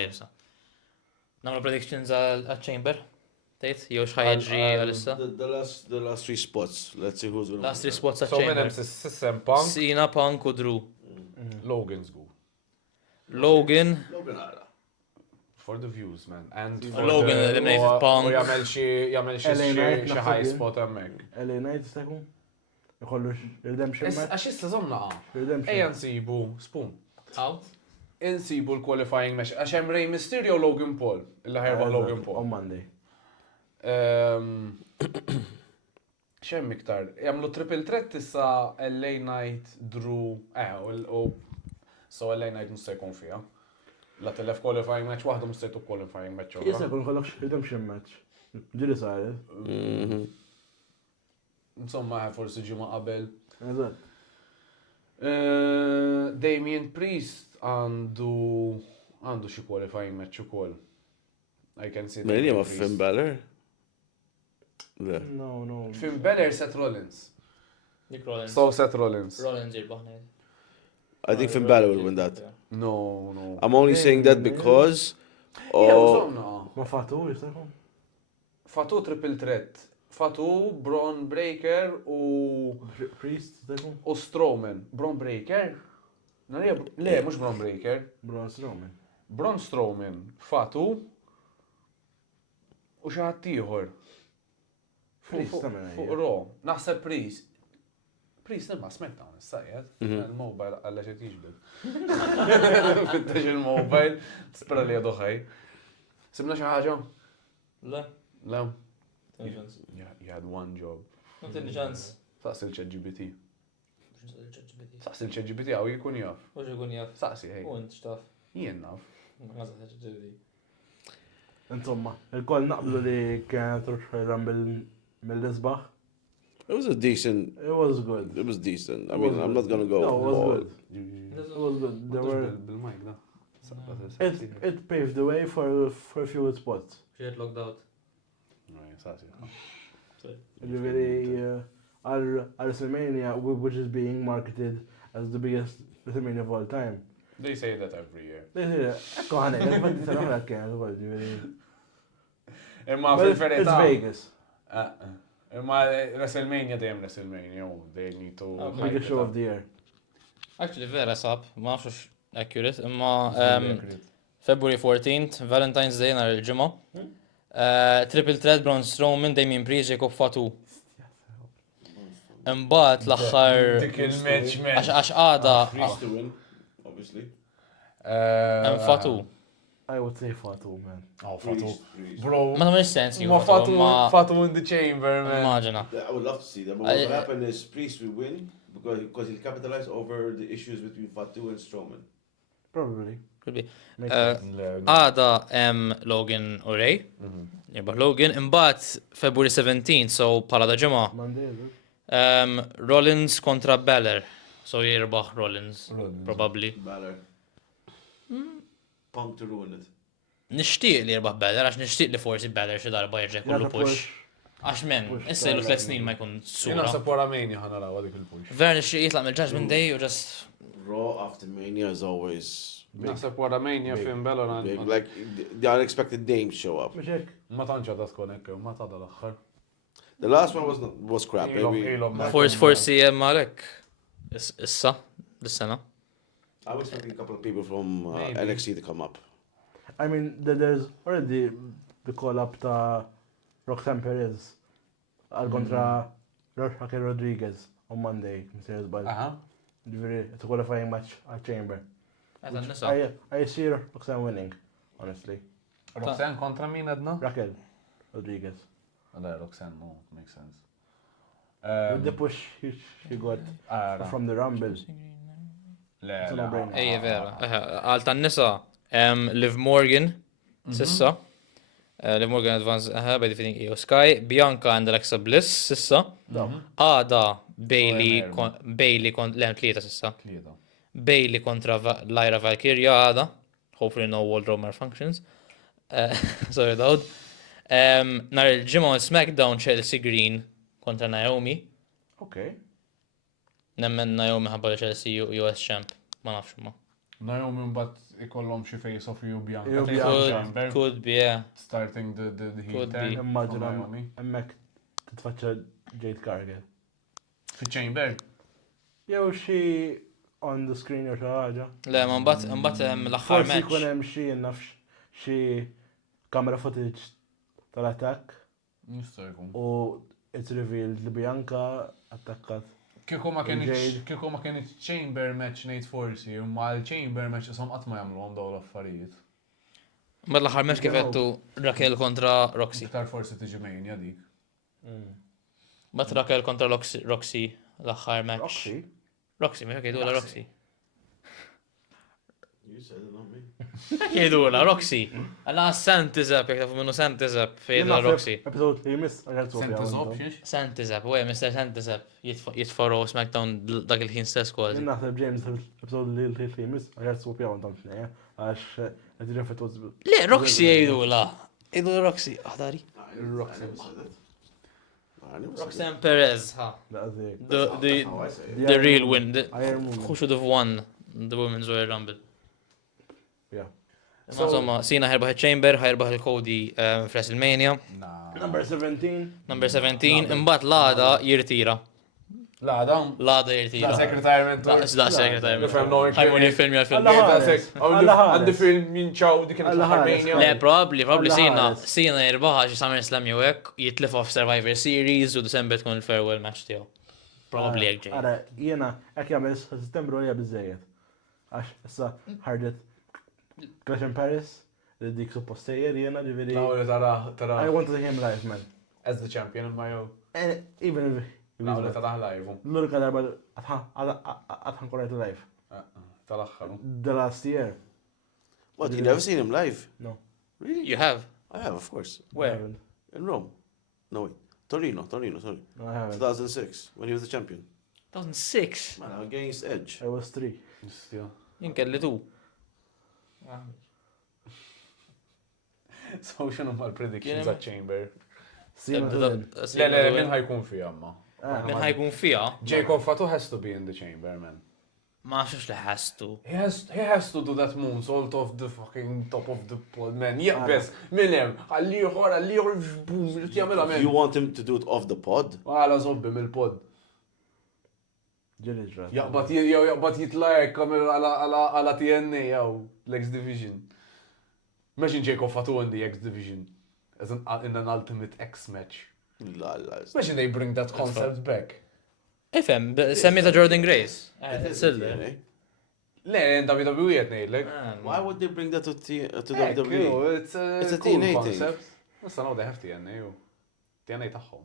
jibsa. Namlu predictions għal-chamber? Tejt, jew xħajġi għal-issa? The last three spots. Let's see who's going Last three spots So minn hemm għal-chamber. Sissem Punk, Sina, Punk u Drew. Logan's go. Logan, For the views, man. And Logan eliminated Punk. U jagħmel xi LA Knight xi naħseb high jien. spot hemmhekk. LA Knight jistakun? Ikollu redemption match? Għax issa żomna Redemption. Ejja nsibu, spun. out. Insibu l-qualifying match. Għax hemm Rey Mysterio u Logan Paul. Illa ħerba Logan On Paul. Monday. Xem iktar. Jamlu triple threat issa LA Knight, Drew, so LA Knight musta jkun fija. La telef qualifying match, waħda musta jtu qualifying match. Jisa kun kollok redemption match. Ġiri saret. Insomma, forsi ġimma qabel. Eżatt. Damien Priest għandu xi qualifying match ukoll. I can see Many Damien of Finn Balor. Yeah. No. Finn Balor, Seth Rollins. Nick Rollins. So Seth Rollins. Rollins jirbaħ. I think Finn Balor will win that. No. I'm only saying that because Ma fatu jistakun? Fatu triple threat. Fatu Braun Breaker u Priest jistakun? Strowman. Braun Breaker? Le, mux Braun Breaker. Braun Strowman. Braun Strowman. Fatu u xaħat ieħor. Priest tamena Fuq Raw. Naħseb Priest. Priest nimma SmackDown s-sajjed. Il-mobile għalla xe tiġbid. Fittex il-mobile. Spera li għadu ħaj. Sibna xaħġa? Le, Le. intelligence. You had one job. Intelligence. Saqsi l-ChatGPT. Saqsi l-ChatGPT għaw jikun jaf. Uġi kun jaf. Saqsi hej. Unt xtaf. Jien naf. Insomma, il-koll naqblu li kienet Rumble mill-isbaħ. it was a decent. It was good. It was decent. I It mean, was I'm good. not gonna go. No, it was all- good. It was good. There were. Bil-mike da. It paved the way for a few spots. Ġiet locked out. Saqsi. Ġiviri, WrestleMania, which is being marketed as the biggest WrestleMania of all time. They say that every year. Ekko ħanek, l-fatti sanaħra kien, ġiviri. Imma But it's fil-verità. Vegas. Imma WrestleMania dejjem WrestleMania u they need to. Biggest show of the year. Actually, vera sab, ma nafx accurate, imma February 14th, Valentine's Day nar il-ġimgħa. Triple threat Braun Strowman, Damien Priest, Jacob Fatu. Imbagħad l-aħħar Dik il-match, man. għax għada Priest to win, obviously. hemm Fatu. I would say Fatu, man. Oh, Fatu. Priest. Bro. Ma nagħmel sens Ma Fatu, Fatu in the chamber, man. Immaġina. I would love to see that, but what will happen is Priest will win because he'll capitalize over the issues between Fatu and Strowman. Probably. Could be. Makes sense. Għada hemm Logan u Ray. Jirbaħ Logan. Imbagħad February 17th, so bħala da ġimgħa. Monday, is it? Rollins kontra Balor. So jirbaħ Rollins, probably. Balor. Punk to ruin it. Nixtieq li jirbaħ Balor, għax nixtieq li forsi Balor xi darba jerġa' jkollu Jagħta push. Għax men, push issa ilu 3 Balor. snin ma jkun Jena sura. sapora Mania ħanaraw dik il-push. Vera nixtieq jitlaq mill-Judgment Day u just Raw after Mania is always Naħseb wara Mania Finn Balor big. Like the unexpected names show up. Mux hekk. ma tantx għadha tkun hekk, ma ta' dal-aħħar. The last one was crap. Maybe forsi hemm għalhekk. Issa, dis-sena. I was expecting a couple of people from Maybe. NXT to come up. I mean, there's already the call-up ta' Roxanne Perez għal kontra Raquel Rodriguez on Monday, Mr. Zbal. Aha. It's a qualifying match at Chamber. Għazan nisa. I see Roxanne winning, honestly. Roxanne kontra min għadna? Raquel. Rodriguez. Le, Roxanne, no, makes sense. With the push he got from the Rumble. Le, It's a le. no-brainer. Ejja, vera. Għal tan-nisa, Liv Morgan, sissa. Liv Morgan Advance, by defeating Io Sky. Bianca and Alexa Bliss, sissa. Għada Bailey le, tlieta sissa. Tlieta. Bailey kontra Lyra Valkyria għada. Hopefully no wardrobe malfunctions. Sorry, Daud. Nar il-ġimgħa on SmackDown Chelsea Green kontra Naomi. Okay. Nemmen Naomi ħabba li Chelsea US Champ. Ma nafx ma. Naomi mbagħad ikollhom xi face off ju Bianca. Ju Bianca. Could be, yeah. Starting the heat Could be. turn from Immaġina Naomi. hemmhekk titfaċċa Jade Cargill. Fi-chamber. Jew xi on the screen jew xi ħaġa. Le, ma mbagħad l-aħħar Forsi jkun match. hemm xi nafx xi camera footage tal-attakk Jista' jkun. u it's revealed li Bianca attakkat. Kieku ma Jade. kienx chamber match ngħid forsi, ma l-chamber match isom qatt ma jagħmluhom dawn l-affarijiet. Ma l-aħħar match kif għettu Raquel kontra Roxy. Iktar forsi tiġi mejn dik. Bat Raquel kontra Roxy l-aħħar match. Roxy? Roxy, ma jgħidu la Roxy. You said it, not me. Jgħidu la Roxy. Għalla Santizap, jgħidu minnu Santizap fejn la Roxy. Episode li jmiss għal Sentizop, xiex? Santizap, u Mr. Santizap jitforru SmackDown dak il-ħin stess kważi. Jien naħseb James episode li jmiss għal swapjaw għandhom xneja għax għedin fit Le, Roxy jgħidu la. Jgħidu la Roxy. Aħdari. Roxanne Perez, ha. The real win. Who should have won the Women's Royal Rumble? Yeah. Insomma, Cena ħerbaħ il-Chamber, ħerbaħ il-Cody f'WrestleMania. Number 17. Number 17, imbagħad l-għada jirtira. Lada jirtira. Daqsek retirement tour. Daqsek retirement. Nifhem no Ħajmur jifilm jgħal-film. Daqsek. Għandi film jinċaw dik il-Mania. Le, probably Cena jirbaħ xi SummerSlam jew hekk, jitlef off Survivor Series u December tkun il-farewell match tiegħu. Probably hekk ġej. Ara, jiena hekk jagħmel Settembru hija biżejjed. Għax issa ħarġet Clash in Paris, li dik suppostejjer jiena ġifieri. Tara. I want to see him live, man. As the champion in my own. Even if Nawla tara live. l-urka darba għadħan korrejtu live. Tal-axħar. The last year. What, you never seen him live? No. Really? You have? I have, of course. I Where? haven't. In Rome. No, wait. Torino, sorry. No, I haven't. 2006, when he was the champion. 2006. Man, against Edge. I was 3. Jien kelli tu. So xinu ma l-predictions at chamber? Cena Min ħajkun fija ma? Min ħajkun fija? Jacob Fatu has to be in the chamber, man. Ma xux li ħastu. He has to do that moonsault off the fucking top of the pod, man. Jaqbess, minnem, għalliħor, boom, jgħamela, man. You want him to do it off the pod? Għala zobbi mill-pod. Ġilġra. Jaqbat jitlajk għala TNA, jaw, l-X Division. Imagine Jacob Fatu in the X Division. In an ultimate X match. La. Imagine they bring that concept back. Ifem, semmi ta' Jordan Grace. TNA. Le, WWE nejlek. Why would they bring that to WWE? It's It's a a cool TNA thing. concept. Issa no, they have TNA. TNA taħħom.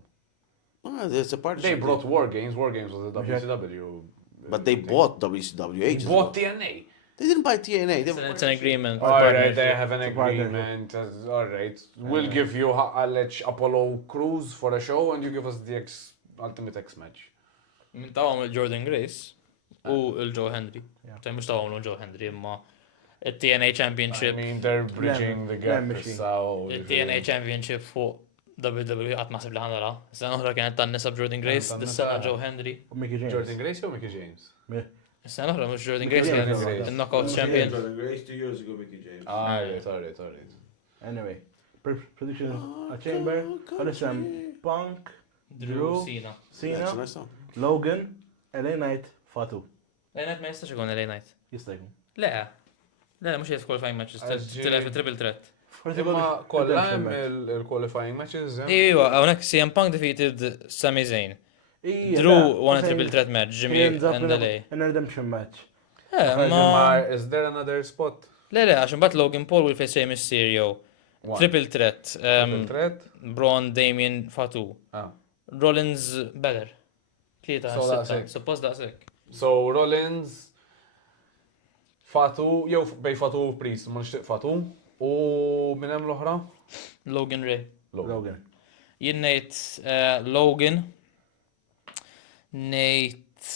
It's a partnership. They brought War Games was a WCW. But they bought WCWH. as Bought well. TNA. They didn't buy TNA. They It's an agreement. Alright, they have an Partnership. agreement. Alright, we'll give you Apollo Crews for a show and you give us the Ultimate X match. Tawam il-Jordan Grace u il-Joe Henry. Yeah. Taj mux tawam il-Joe Henry imma il-TNA Championship. I mean, they're bridging the gap. machine. Il-TNA Championship fuq WWE għat maħsib li ħanara. Sena uħra kienet tan-nisa b'Jordan Grace, dis-sena Joe Henry. Mickey James. Jordan Grace or Mickey James? Sena uħra mux Jordan Mickey Grace James. kienet Grace. il-Knockout Champion. Jordan Grace 2 years ago, Mickey James. Alright. Anyway, prediction a chamber. Għalisem Punk, Drew, Cena. Cena, That's a nice song. Logan, LA Knight, Fatu. Lejnat ma jistax ikun LA Knight. Jistajkum. Le, mux jis qualifying matches, tilef triple threat. Imma kolla hemm il-qualifying matches. Iwa, għonek CM Punk defeated Sami Zayn. Drew won a triple threat match, Jimmy and LA. An redemption match. Ma... Is there another spot? Le, għax bat Logan Paul will face Rey Mysterio. Triple threat. Threat? Braun, Damien, Fatu. Rollins, Beller. Tlieta, So that's it. Suppost daqsek. So Rollins, Fatu, jew bej Fatu u Priest, ma nixtieq Fatu. U min hemm l-oħra? Logan Ray. Logan. Jien ngħid Logan. Ngħid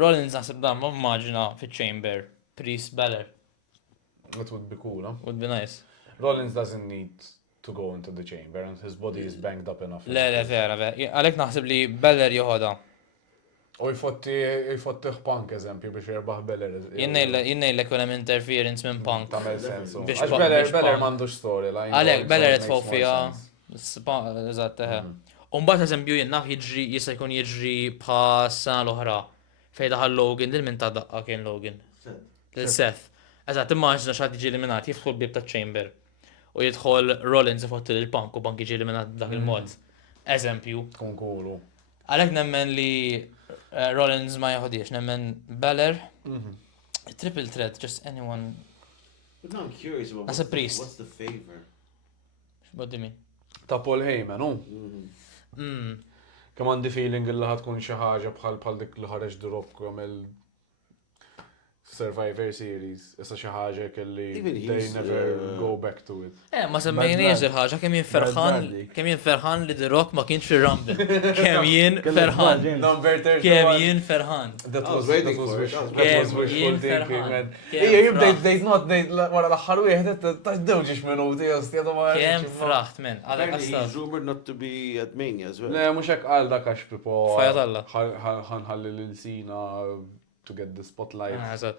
Rollins naħseb dan ma immaġina fiċ-chamber. Priest Beller. That would be cool, huh? Would be nice. Rollins doesn't need to go into the chamber and his body is banged up enough. Le, vera. Għalhekk naħseb li Beller joħodha. U jfotti Punk eżempju biex jirbaħ Beller. Jien ngħidlek kun hemm interference minn Punk. Tamel sensu. Biex Għax Beller m'għandux storyline. Għalhekk Beller qed tfgħu fiha. Eżatt eħe. U mbagħad eżempju jien naf jista' jkun jiġri bħal sena l-oħra fejn daħal Logan lil min ta' daqqa kien Logan. Lil Seth. Eżatt immaġna x'għad jiġi eliminat jidħol l-bib taċ-chamber. U jidħol Rollins ifotti lil Punk u Punk jiġi eliminat dak il-mod. Eżempju. Tkun kulu. Għalhekk nemmen li Rollins ma jaħodiex, nemmen Beller. Triple threat, just anyone. But now I'm curious about As a priest. What's the favor? What do you mean? Ta' Paul Heyman, Kemm għandi feeling li ħatkun xi ħaġa bħal dik li ħareġ drop għamel Survivor Series, issa xi ħaġa kelli Even they he's, never go back to it. Ma semmejniex il-ħaġa, kemm jien ferħan li The Rock ma kienx fir-Rumble. Kemm jien ferħan. Number 31. Kemm jien ferħan. That I was was waiting that was for it. wish- I was that waiting was for it. wishful Jien thinking, ferħan. man. Kemm Ija, fraħt. they wara l-aħħar wieħed dewġiex minuti josti għadu ma. Kemm fraħt, men. Għalhekk Apparently he's għastab. rumored not to be at Mania as well. Le, mhux hekk qal dak għax pipo. Fajat Alla. Ħanħalli lil Sina to get the spotlight Eżatt.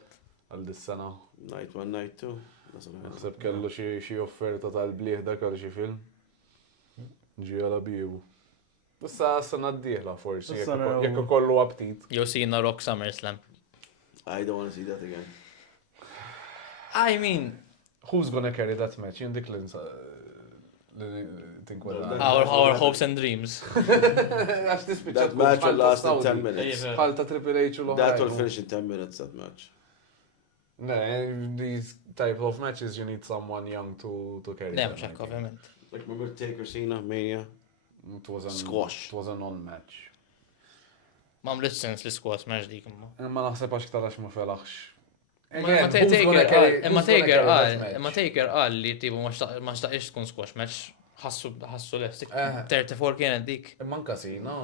għal dis-sena. Night 1, night 2. That's what I heard. Naħseb kellu xi offerta tal-blieħ dak għal xi film. Ġi għala bibu. Issa s-sena d-dieħla forsi, jekk ikollu aptit. Jew Cena Rock SummerSlam. I don't want to see that again. I mean, Who's gonna carry that match? Jien dik think our hopes and dreams. Għax tispiċċa That match will last in 10 minutes. Bħal ta' Triple H u l-oħrajn. That will finish in 10 minutes, that match. No, these type of matches you need someone young to carry. Ne, that mhux hekk match. ovvjament. Like, remember Taker Cena, Mania? It was Squash. It was a non-match. Ma mlitx sens li squash match dik imma. Ma naħseb għax tarax ma felaħx. Imma Taker qal li tibu ma xtaqx tkun squash match. Ħassu lest. 34 kienet dik. Manka Sina.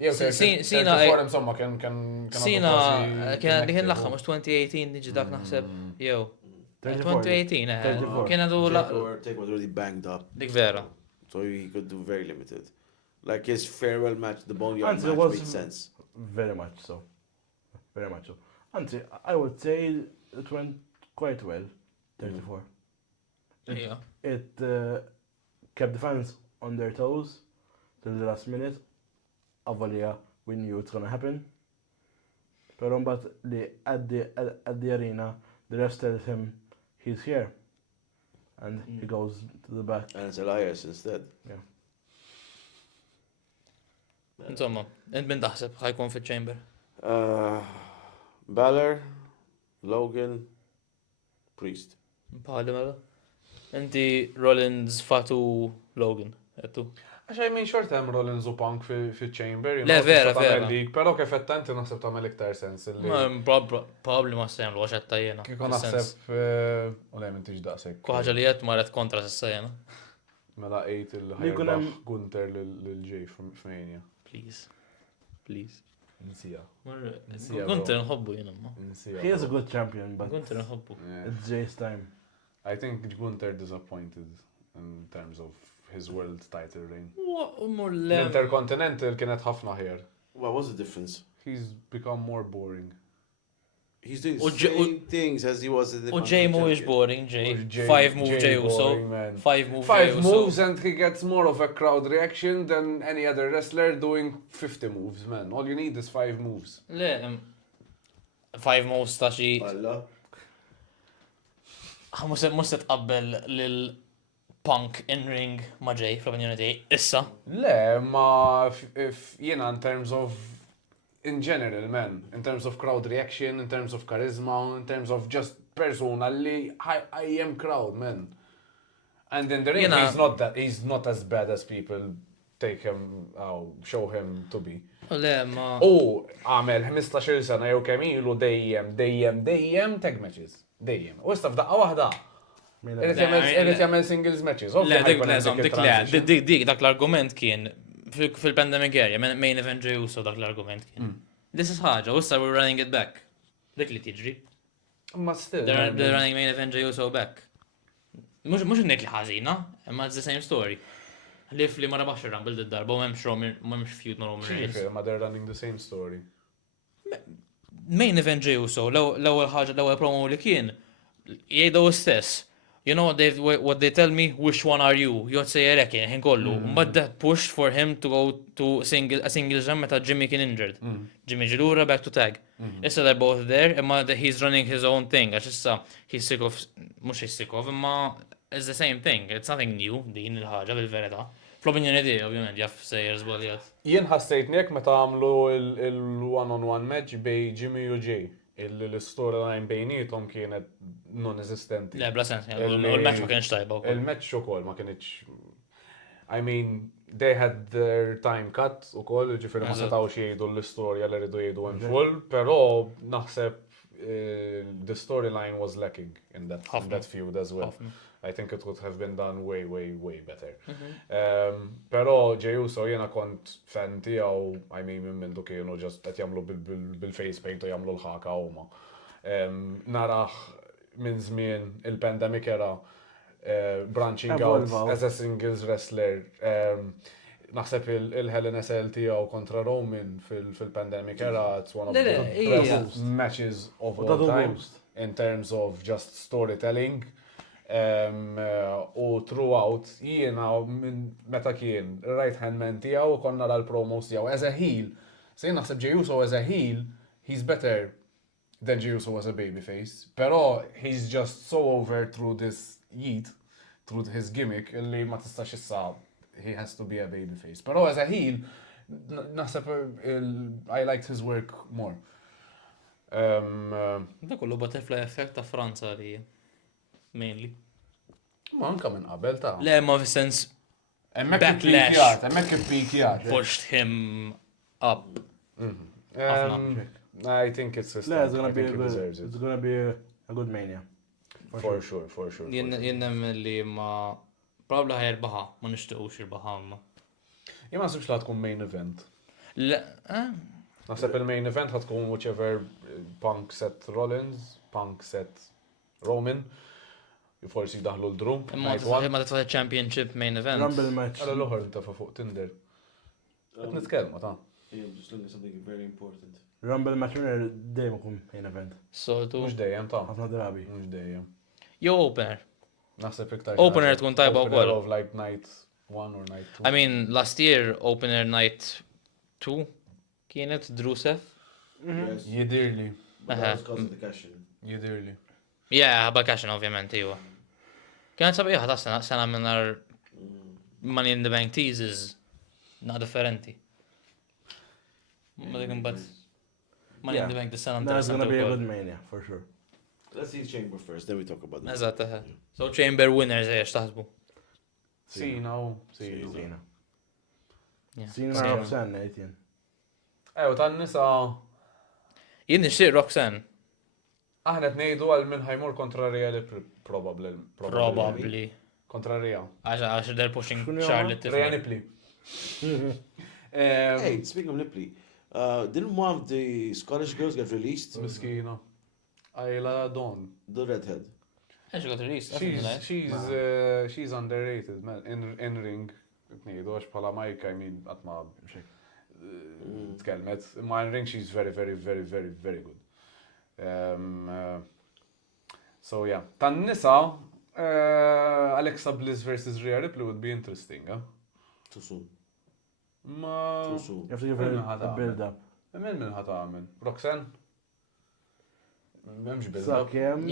Sina insomma kien Sina kien dik l-aħħar mhux 2018 niġi dak naħseb. Jew. 2018 kien għadu Taker was already banged up, dik vera. so he could do very limited. Like his farewell match, the Boneyard And match it was- made sense. Very much so. Very much so. Anzi, I would say it went quite well, 34. Ejja. It kept the fans on their toes till the last minute. Avalija, we knew it's gonna happen. Pero mbagħad li at the arena, the ref tells him he's here. And he goes to the back. And it's Elias instead. Insomma, int min taħseb ħajkun fiċ-chamber. Balor, Logan, Priest. Bħalli mela. Inti Rollins Fatu Logan. Ettu. Għax I mean short hemm Rollins u Punk fi-chamber. Le, vera. Pero kif tanti naħseb tagħmel iktar sens. Probably ma sejmlu għax għetta jena. Kiko naħseb u le minn tiġ daqsek. Kuħħaġa li jett marret kontra s jena. Mela 8 Li kun il-ħajbaħ hemm- Gunter lil-ġej f'Mania. Please. Please. Nsija. Gunter nħobbu jena ma. Nsija. He is a good champion, but Gunter nħobbu. Yeah. it's Jay's time. I think Gunter disappointed in terms of his world title reign. Umur le. L-Intercontinental kienet ħafna ħjar. What was the difference? He's become more boring. He's doing U the J- same things as he was in the U Jay Continental mhuwiex Champion. boring, Jay. Jay- 5 move Jay Jay also. boring, man. 5 move Jay 5 also. moves and he gets more of a crowd reaction than any other wrestler doing 50 moves, man. All you need is 5 moves. Le, 5 moves ta' xi. Allah. Mux tqabbel lil Punk in ring ma' Jay fl-opinjoni tiegħi. Issa. Le, ma if jiena in terms of in general, man, in terms of crowd reaction, in terms of charisma, in terms of just persuna li I am crowd, man. And in the ring, Jena- he's not as bad as people take him, show him to be. Le, ma. U għamel 15 sena jew kemm ilu dejjem tag matches. Dejjem. U issa f'daqqa waħda. Irid jagħmel singles matches. Le, dik dak l-argument kien fil-pandemic area, main event ġej uso dak l-argument kien. This is ħaġa, u issa we're running it back. Dik li tiġri. Ma still. They're running main event ġej uso back. Mux nek li ħażina, imma it's the same story. Li ma rabax ir-Rumble d-darba, u m'hemmx feud ma' Roman Reigns. Ma they're running the same story. Main event ġej uso, l-ewwel ħaġa, l-ewwel promo li kien, jgħidu stess. You know what they tell me, which one are you? Jgħod sejjer kien ħin kollu. But that pushed for him to go to a single jam meta Jimmy kien injured. Jimmy ġilura back to tag. Issa they're both there, imma he's running his own thing. Għax issa he's sick of, mux he's sick of, imma it's the same thing. It's nothing new, din il-ħaġa bil-verita. Fl-opinjoni di, ovvijament, jaff sejjer zbaljat. Jien ħassejt nek meta għamlu il-one-on-one match bej Jimmy u Jay. Il-storyline bejnietom kienet non-esistenti. Le, bla sens, il-match ma kienx tajba. Il-match ukoll ma kienx. I mean, they had their time cut ukoll, ġifieri ma setgħux jgħidu l-istorja li rridu jgħidu in full, però naħseb the storyline was lacking in that feud as well. I think it would have been done way better. Però Jey Uso jiena kont fan tiegħu, I mean minn dik kienu just qed jagħmlu bil-face paint u jagħmlu l-ħaka huma. Naraħ minn żmien il-pandemic era branching out as a singles wrestler. Naħseb il-Hell in a Cell tiegħu kontra Roman fil-pandemic era, it's one of the best matches of all time in terms of just storytelling. U throughout jiena meta kien right hand man tiegħu konna l-promos tiegħu as a heel. So jien naħseb Jey Uso as a heel, he's better than Jey Uso as a babyface. Però he's just so over through this through his gimmick, illi ma tistax issa he has to be a babyface. Però as a heel, naħseb I liked his work more. Da kollu butterfly effect ta' Franza li mainly. Ma anka minn qabel ta'. Le, ma fis-sens Backlash. Emmek il-pikjat. pushed him up. I think it's a Yeah, it's gonna be a good mania. For sure. Jennem li ma probably ħajrbaħa, ma nishtiqux jirbaħa ma. Jema nasibx la tkun main event. Le, Nasib il-main event ħatkun whichever Punk set Rollins, Punk set Roman. Forsi daħlu l-drum. ma titfa' championship main event. Rumble match. Għalla l-uħor intafa fuq Tinder. Għet nitkelma ta' Yeah, I'm just looking at something very important. Rumble match winner dejjem ikun main event. Soltu. mux dejjem ta' Ħafna drabi. mux dejjem. Yo, opener. Nasib iktar. Opener tkun tajba Opener wkoll. of like night 1 or night 2. I mean, last year, opener night 2 kienet Drusev. Yes. Jidirli. But that was because of the cash-in. Jidirli. Yeah, ħabba kaxin ovvjament, iwa. Kienet sabiħa ta' sena minnar Money in the Bank teases na differenti. Ma dik imbagħad Money in the Bank dis-sena That's gonna be a good interessanti. mania, for sure. Let's see Chamber first, then we talk about that. Eżatt, So Chamber winners eħx taħsbu. Sina u. Sina. Yeah. Sina Roxanne, Etienne. Ew, tan nisa. Jien nixtieq Roxanne. Aħna t-nejdu għal minn ħajmur kontra Reali Probably. Kontra Real. Għax they're pushing X'inhu Charlotte. Real Nipli. Hey, speaking of Nipley, didn't one of the Scottish girls get released? Miskina. Ayla Dawn. The redhead. Eħx got released. She's underrated, man. In ring. T-nejdu għax pala Majka, I mean, għatma tkelmet. Ma in ring she's very good. So yeah. Tan nisa, Alexa Bliss versus Rhea Ripley would be interesting, huh? Too soon. Ma... Too soon. You have to give her a build up. Minn ħata għamen? Roxanne? Memx build up. Sakiem.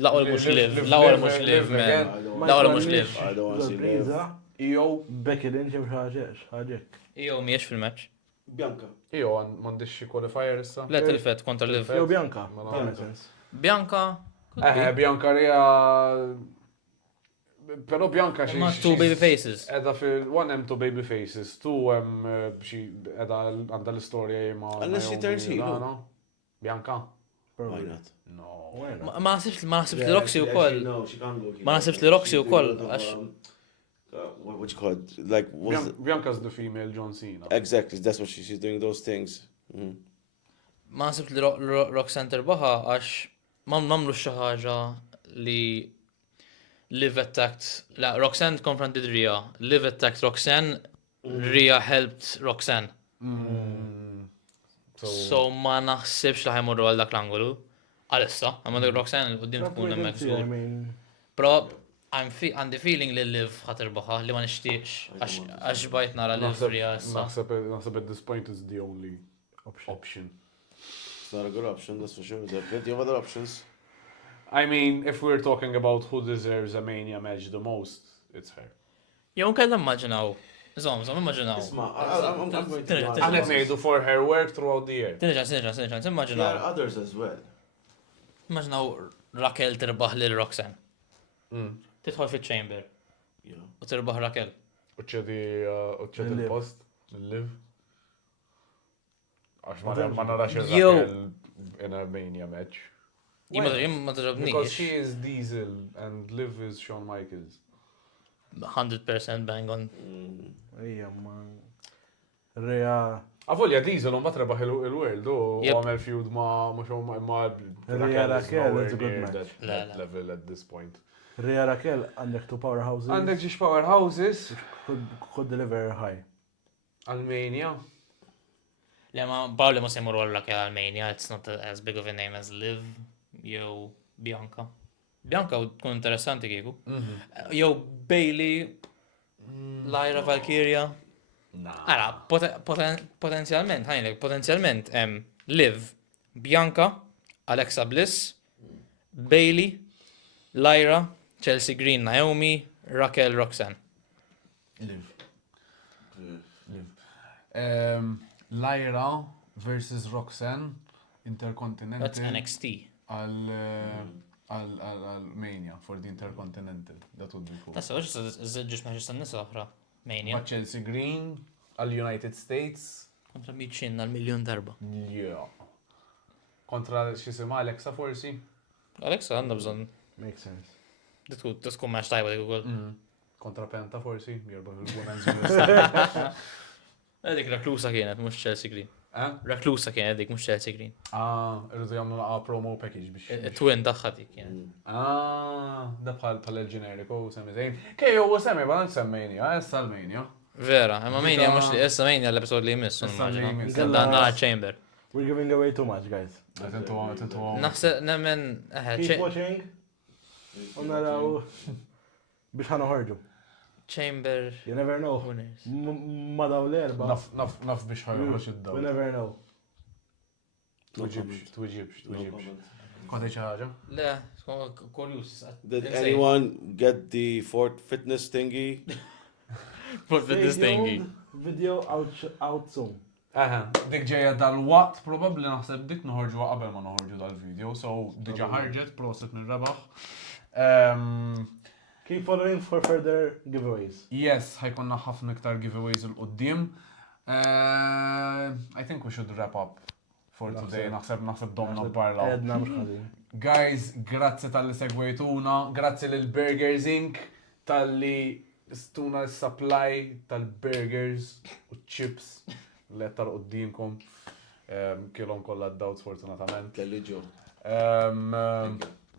Laqol mux live, laqol mux live, man. Laqol mux live. I don't want to see Liv. Ijo. Becky Lynch jew ħaġek. Ijo miex fil-match. Bianca. Ijo, mandiċi qualifier issa? Le tilfet kontra live. Jew Bianca. Mela. That makes sense. Bianca Bianca hija però Bianca Ma two baby faces. Edha fil-one hemm two baby faces, two hemm xi edha għandha l-istorja ma' Unless she turns heel. Bianca? Why not? No. Ma naħsibx li Roxy wkoll. Ma naħsibx li Roxy wkoll għax. What you call it? Like, Bianca's the female John Cena. Exactly, that's what she's doing those things. Ma naħsibx li Roxanne terbaħa għax ma namlu xi ħaġa li Liv attacked. La, Roxanne confronted Rhea. Liv attacked Roxanne. Rhea helped Roxanne. So ma naħsibx li ħajmurru għal dak l-angolu. Għalissa, għamma dak Roxanne l-qoddim tkun hemmhekk żgur. Però għandi feeling li Liv ħatirbaħa li ma nixtieqx għax bajt nara Liv Rhea issa. Naħseb at this point is the only option. It's not a good option, that's for sure. There are plenty of other options. I mean, if we're talking about who deserves a Mania match the most, it's her. Jew nkella immaġinaw. Immaġinaw. Għanet ngħidu for her work throughout the year. Tinġa, There immaġinaw. are others as well. Immaġinaw Raquel tirbaħ lil Roxanne. Tidħol fit-chamber. U tirbaħ Raquel. Uċċedi il-post, il-liv. Għax ma narax il-Raquel in a Mania match. Jim ma Because ġabnix. she is Diesel and Liv is Shawn Michaels. 100% bang on. Ejja, ma. Rhea. Avolja Diesel un batrebaħ il-world u Yep. għamel feud ma Rhea Raquel is a good match. that level at this point. Rhea Raquel għandek two powerhouses. Għandek ġiex powerhouses Could deliver high. Għal-Mania. Lema, Bawli ma semmur għal Raquel Almania, it's not as big of a name as Liv, jew Bianca. Bianca tkun interessanti kieku. Jew Bailey, Lyra Valkyria. Ara, potenzjalment, ħajlek, potenzjalment Liv, Bianca, Alexa Bliss, Bailey, Lyra, Chelsea Green, Naomi, Raquel, Roxanne. Liv. Lyra versus Roxanne, Intercontinental. That's NXT. Għal-Mania for the Intercontinental. That would be cool. Tassa, għax iżġiġ maċi nisa oħra. Mania. Ma' Chelsea Green, għal-United States. Kontra miċin għal-miljon darba. Yeah. Kontra xisima Alexa forsi? Alexa għandha bżon. Makes sense. Tkun maċ tajba dik ukoll. Kontra Penta forsi? Jirba il-Women's Union. Dik Raklusa kienet, mux Chelsea Green. Raklusa kienet dik, mux Chelsea Green. Irridu jgħamlu laqa promo package biex. Twin daħħati kienet. Da bħal il-generiku semmi zejn. Kej, u semmi, balan semmejnija, essa l-Mania. Vera, ma Mania mux li, essa Mania l-episod li jmiss. Dan Chamber. We're giving away too much, guys. Naħseb, nemmen, Keep watching. U naraw biex ħana ħorġu. Chamber. You never know. Winners. Ma daw l-erba. Naf biex ħarġu id-daw. We never know. Twiġibx. Kodej ċaħġa? Le, kurjus. Did anyone get the Fort Fitness thingy? Fort Fitness thingy. Video out soon. Dik ġeja dal-waqt, probabli naħseb dik noħorġu qabel ma noħorġu dal-video, so diġa ħarġet, proset nirrebaħ. Keep following for further giveaways. Yes, ħajkonna ħafna iktar giveaways il-qoddim. I think we should wrap up for today. Naħseb domna parla. Edna mux ħadin. Guys, grazzi tal-li segwejtuna, grazzi l-Burgers Inc. tal-li stuna supply tal-burgers u chips lettar qoddimkom. Kilom kolla d-dawt sfortunatament. Kelli ġo.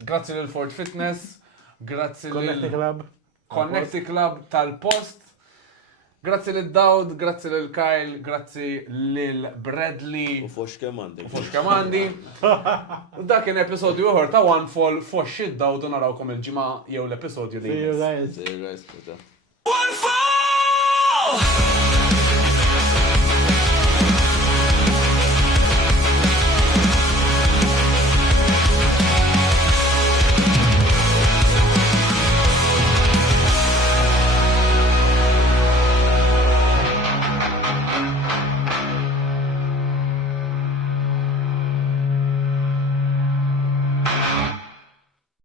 Grazzi l-Ford Fitness. Grazzi Connecti Club tal-Post. Grazzi l-Dawd, grazzi l-Kyle, grazzi l-Bradley. U fox kemandi. Da kien episodju uħor ta' One Fall, fox id-Dawd u narawkom il-ġimgħa jew l-episodju li. See you guys. See you guys. One fall!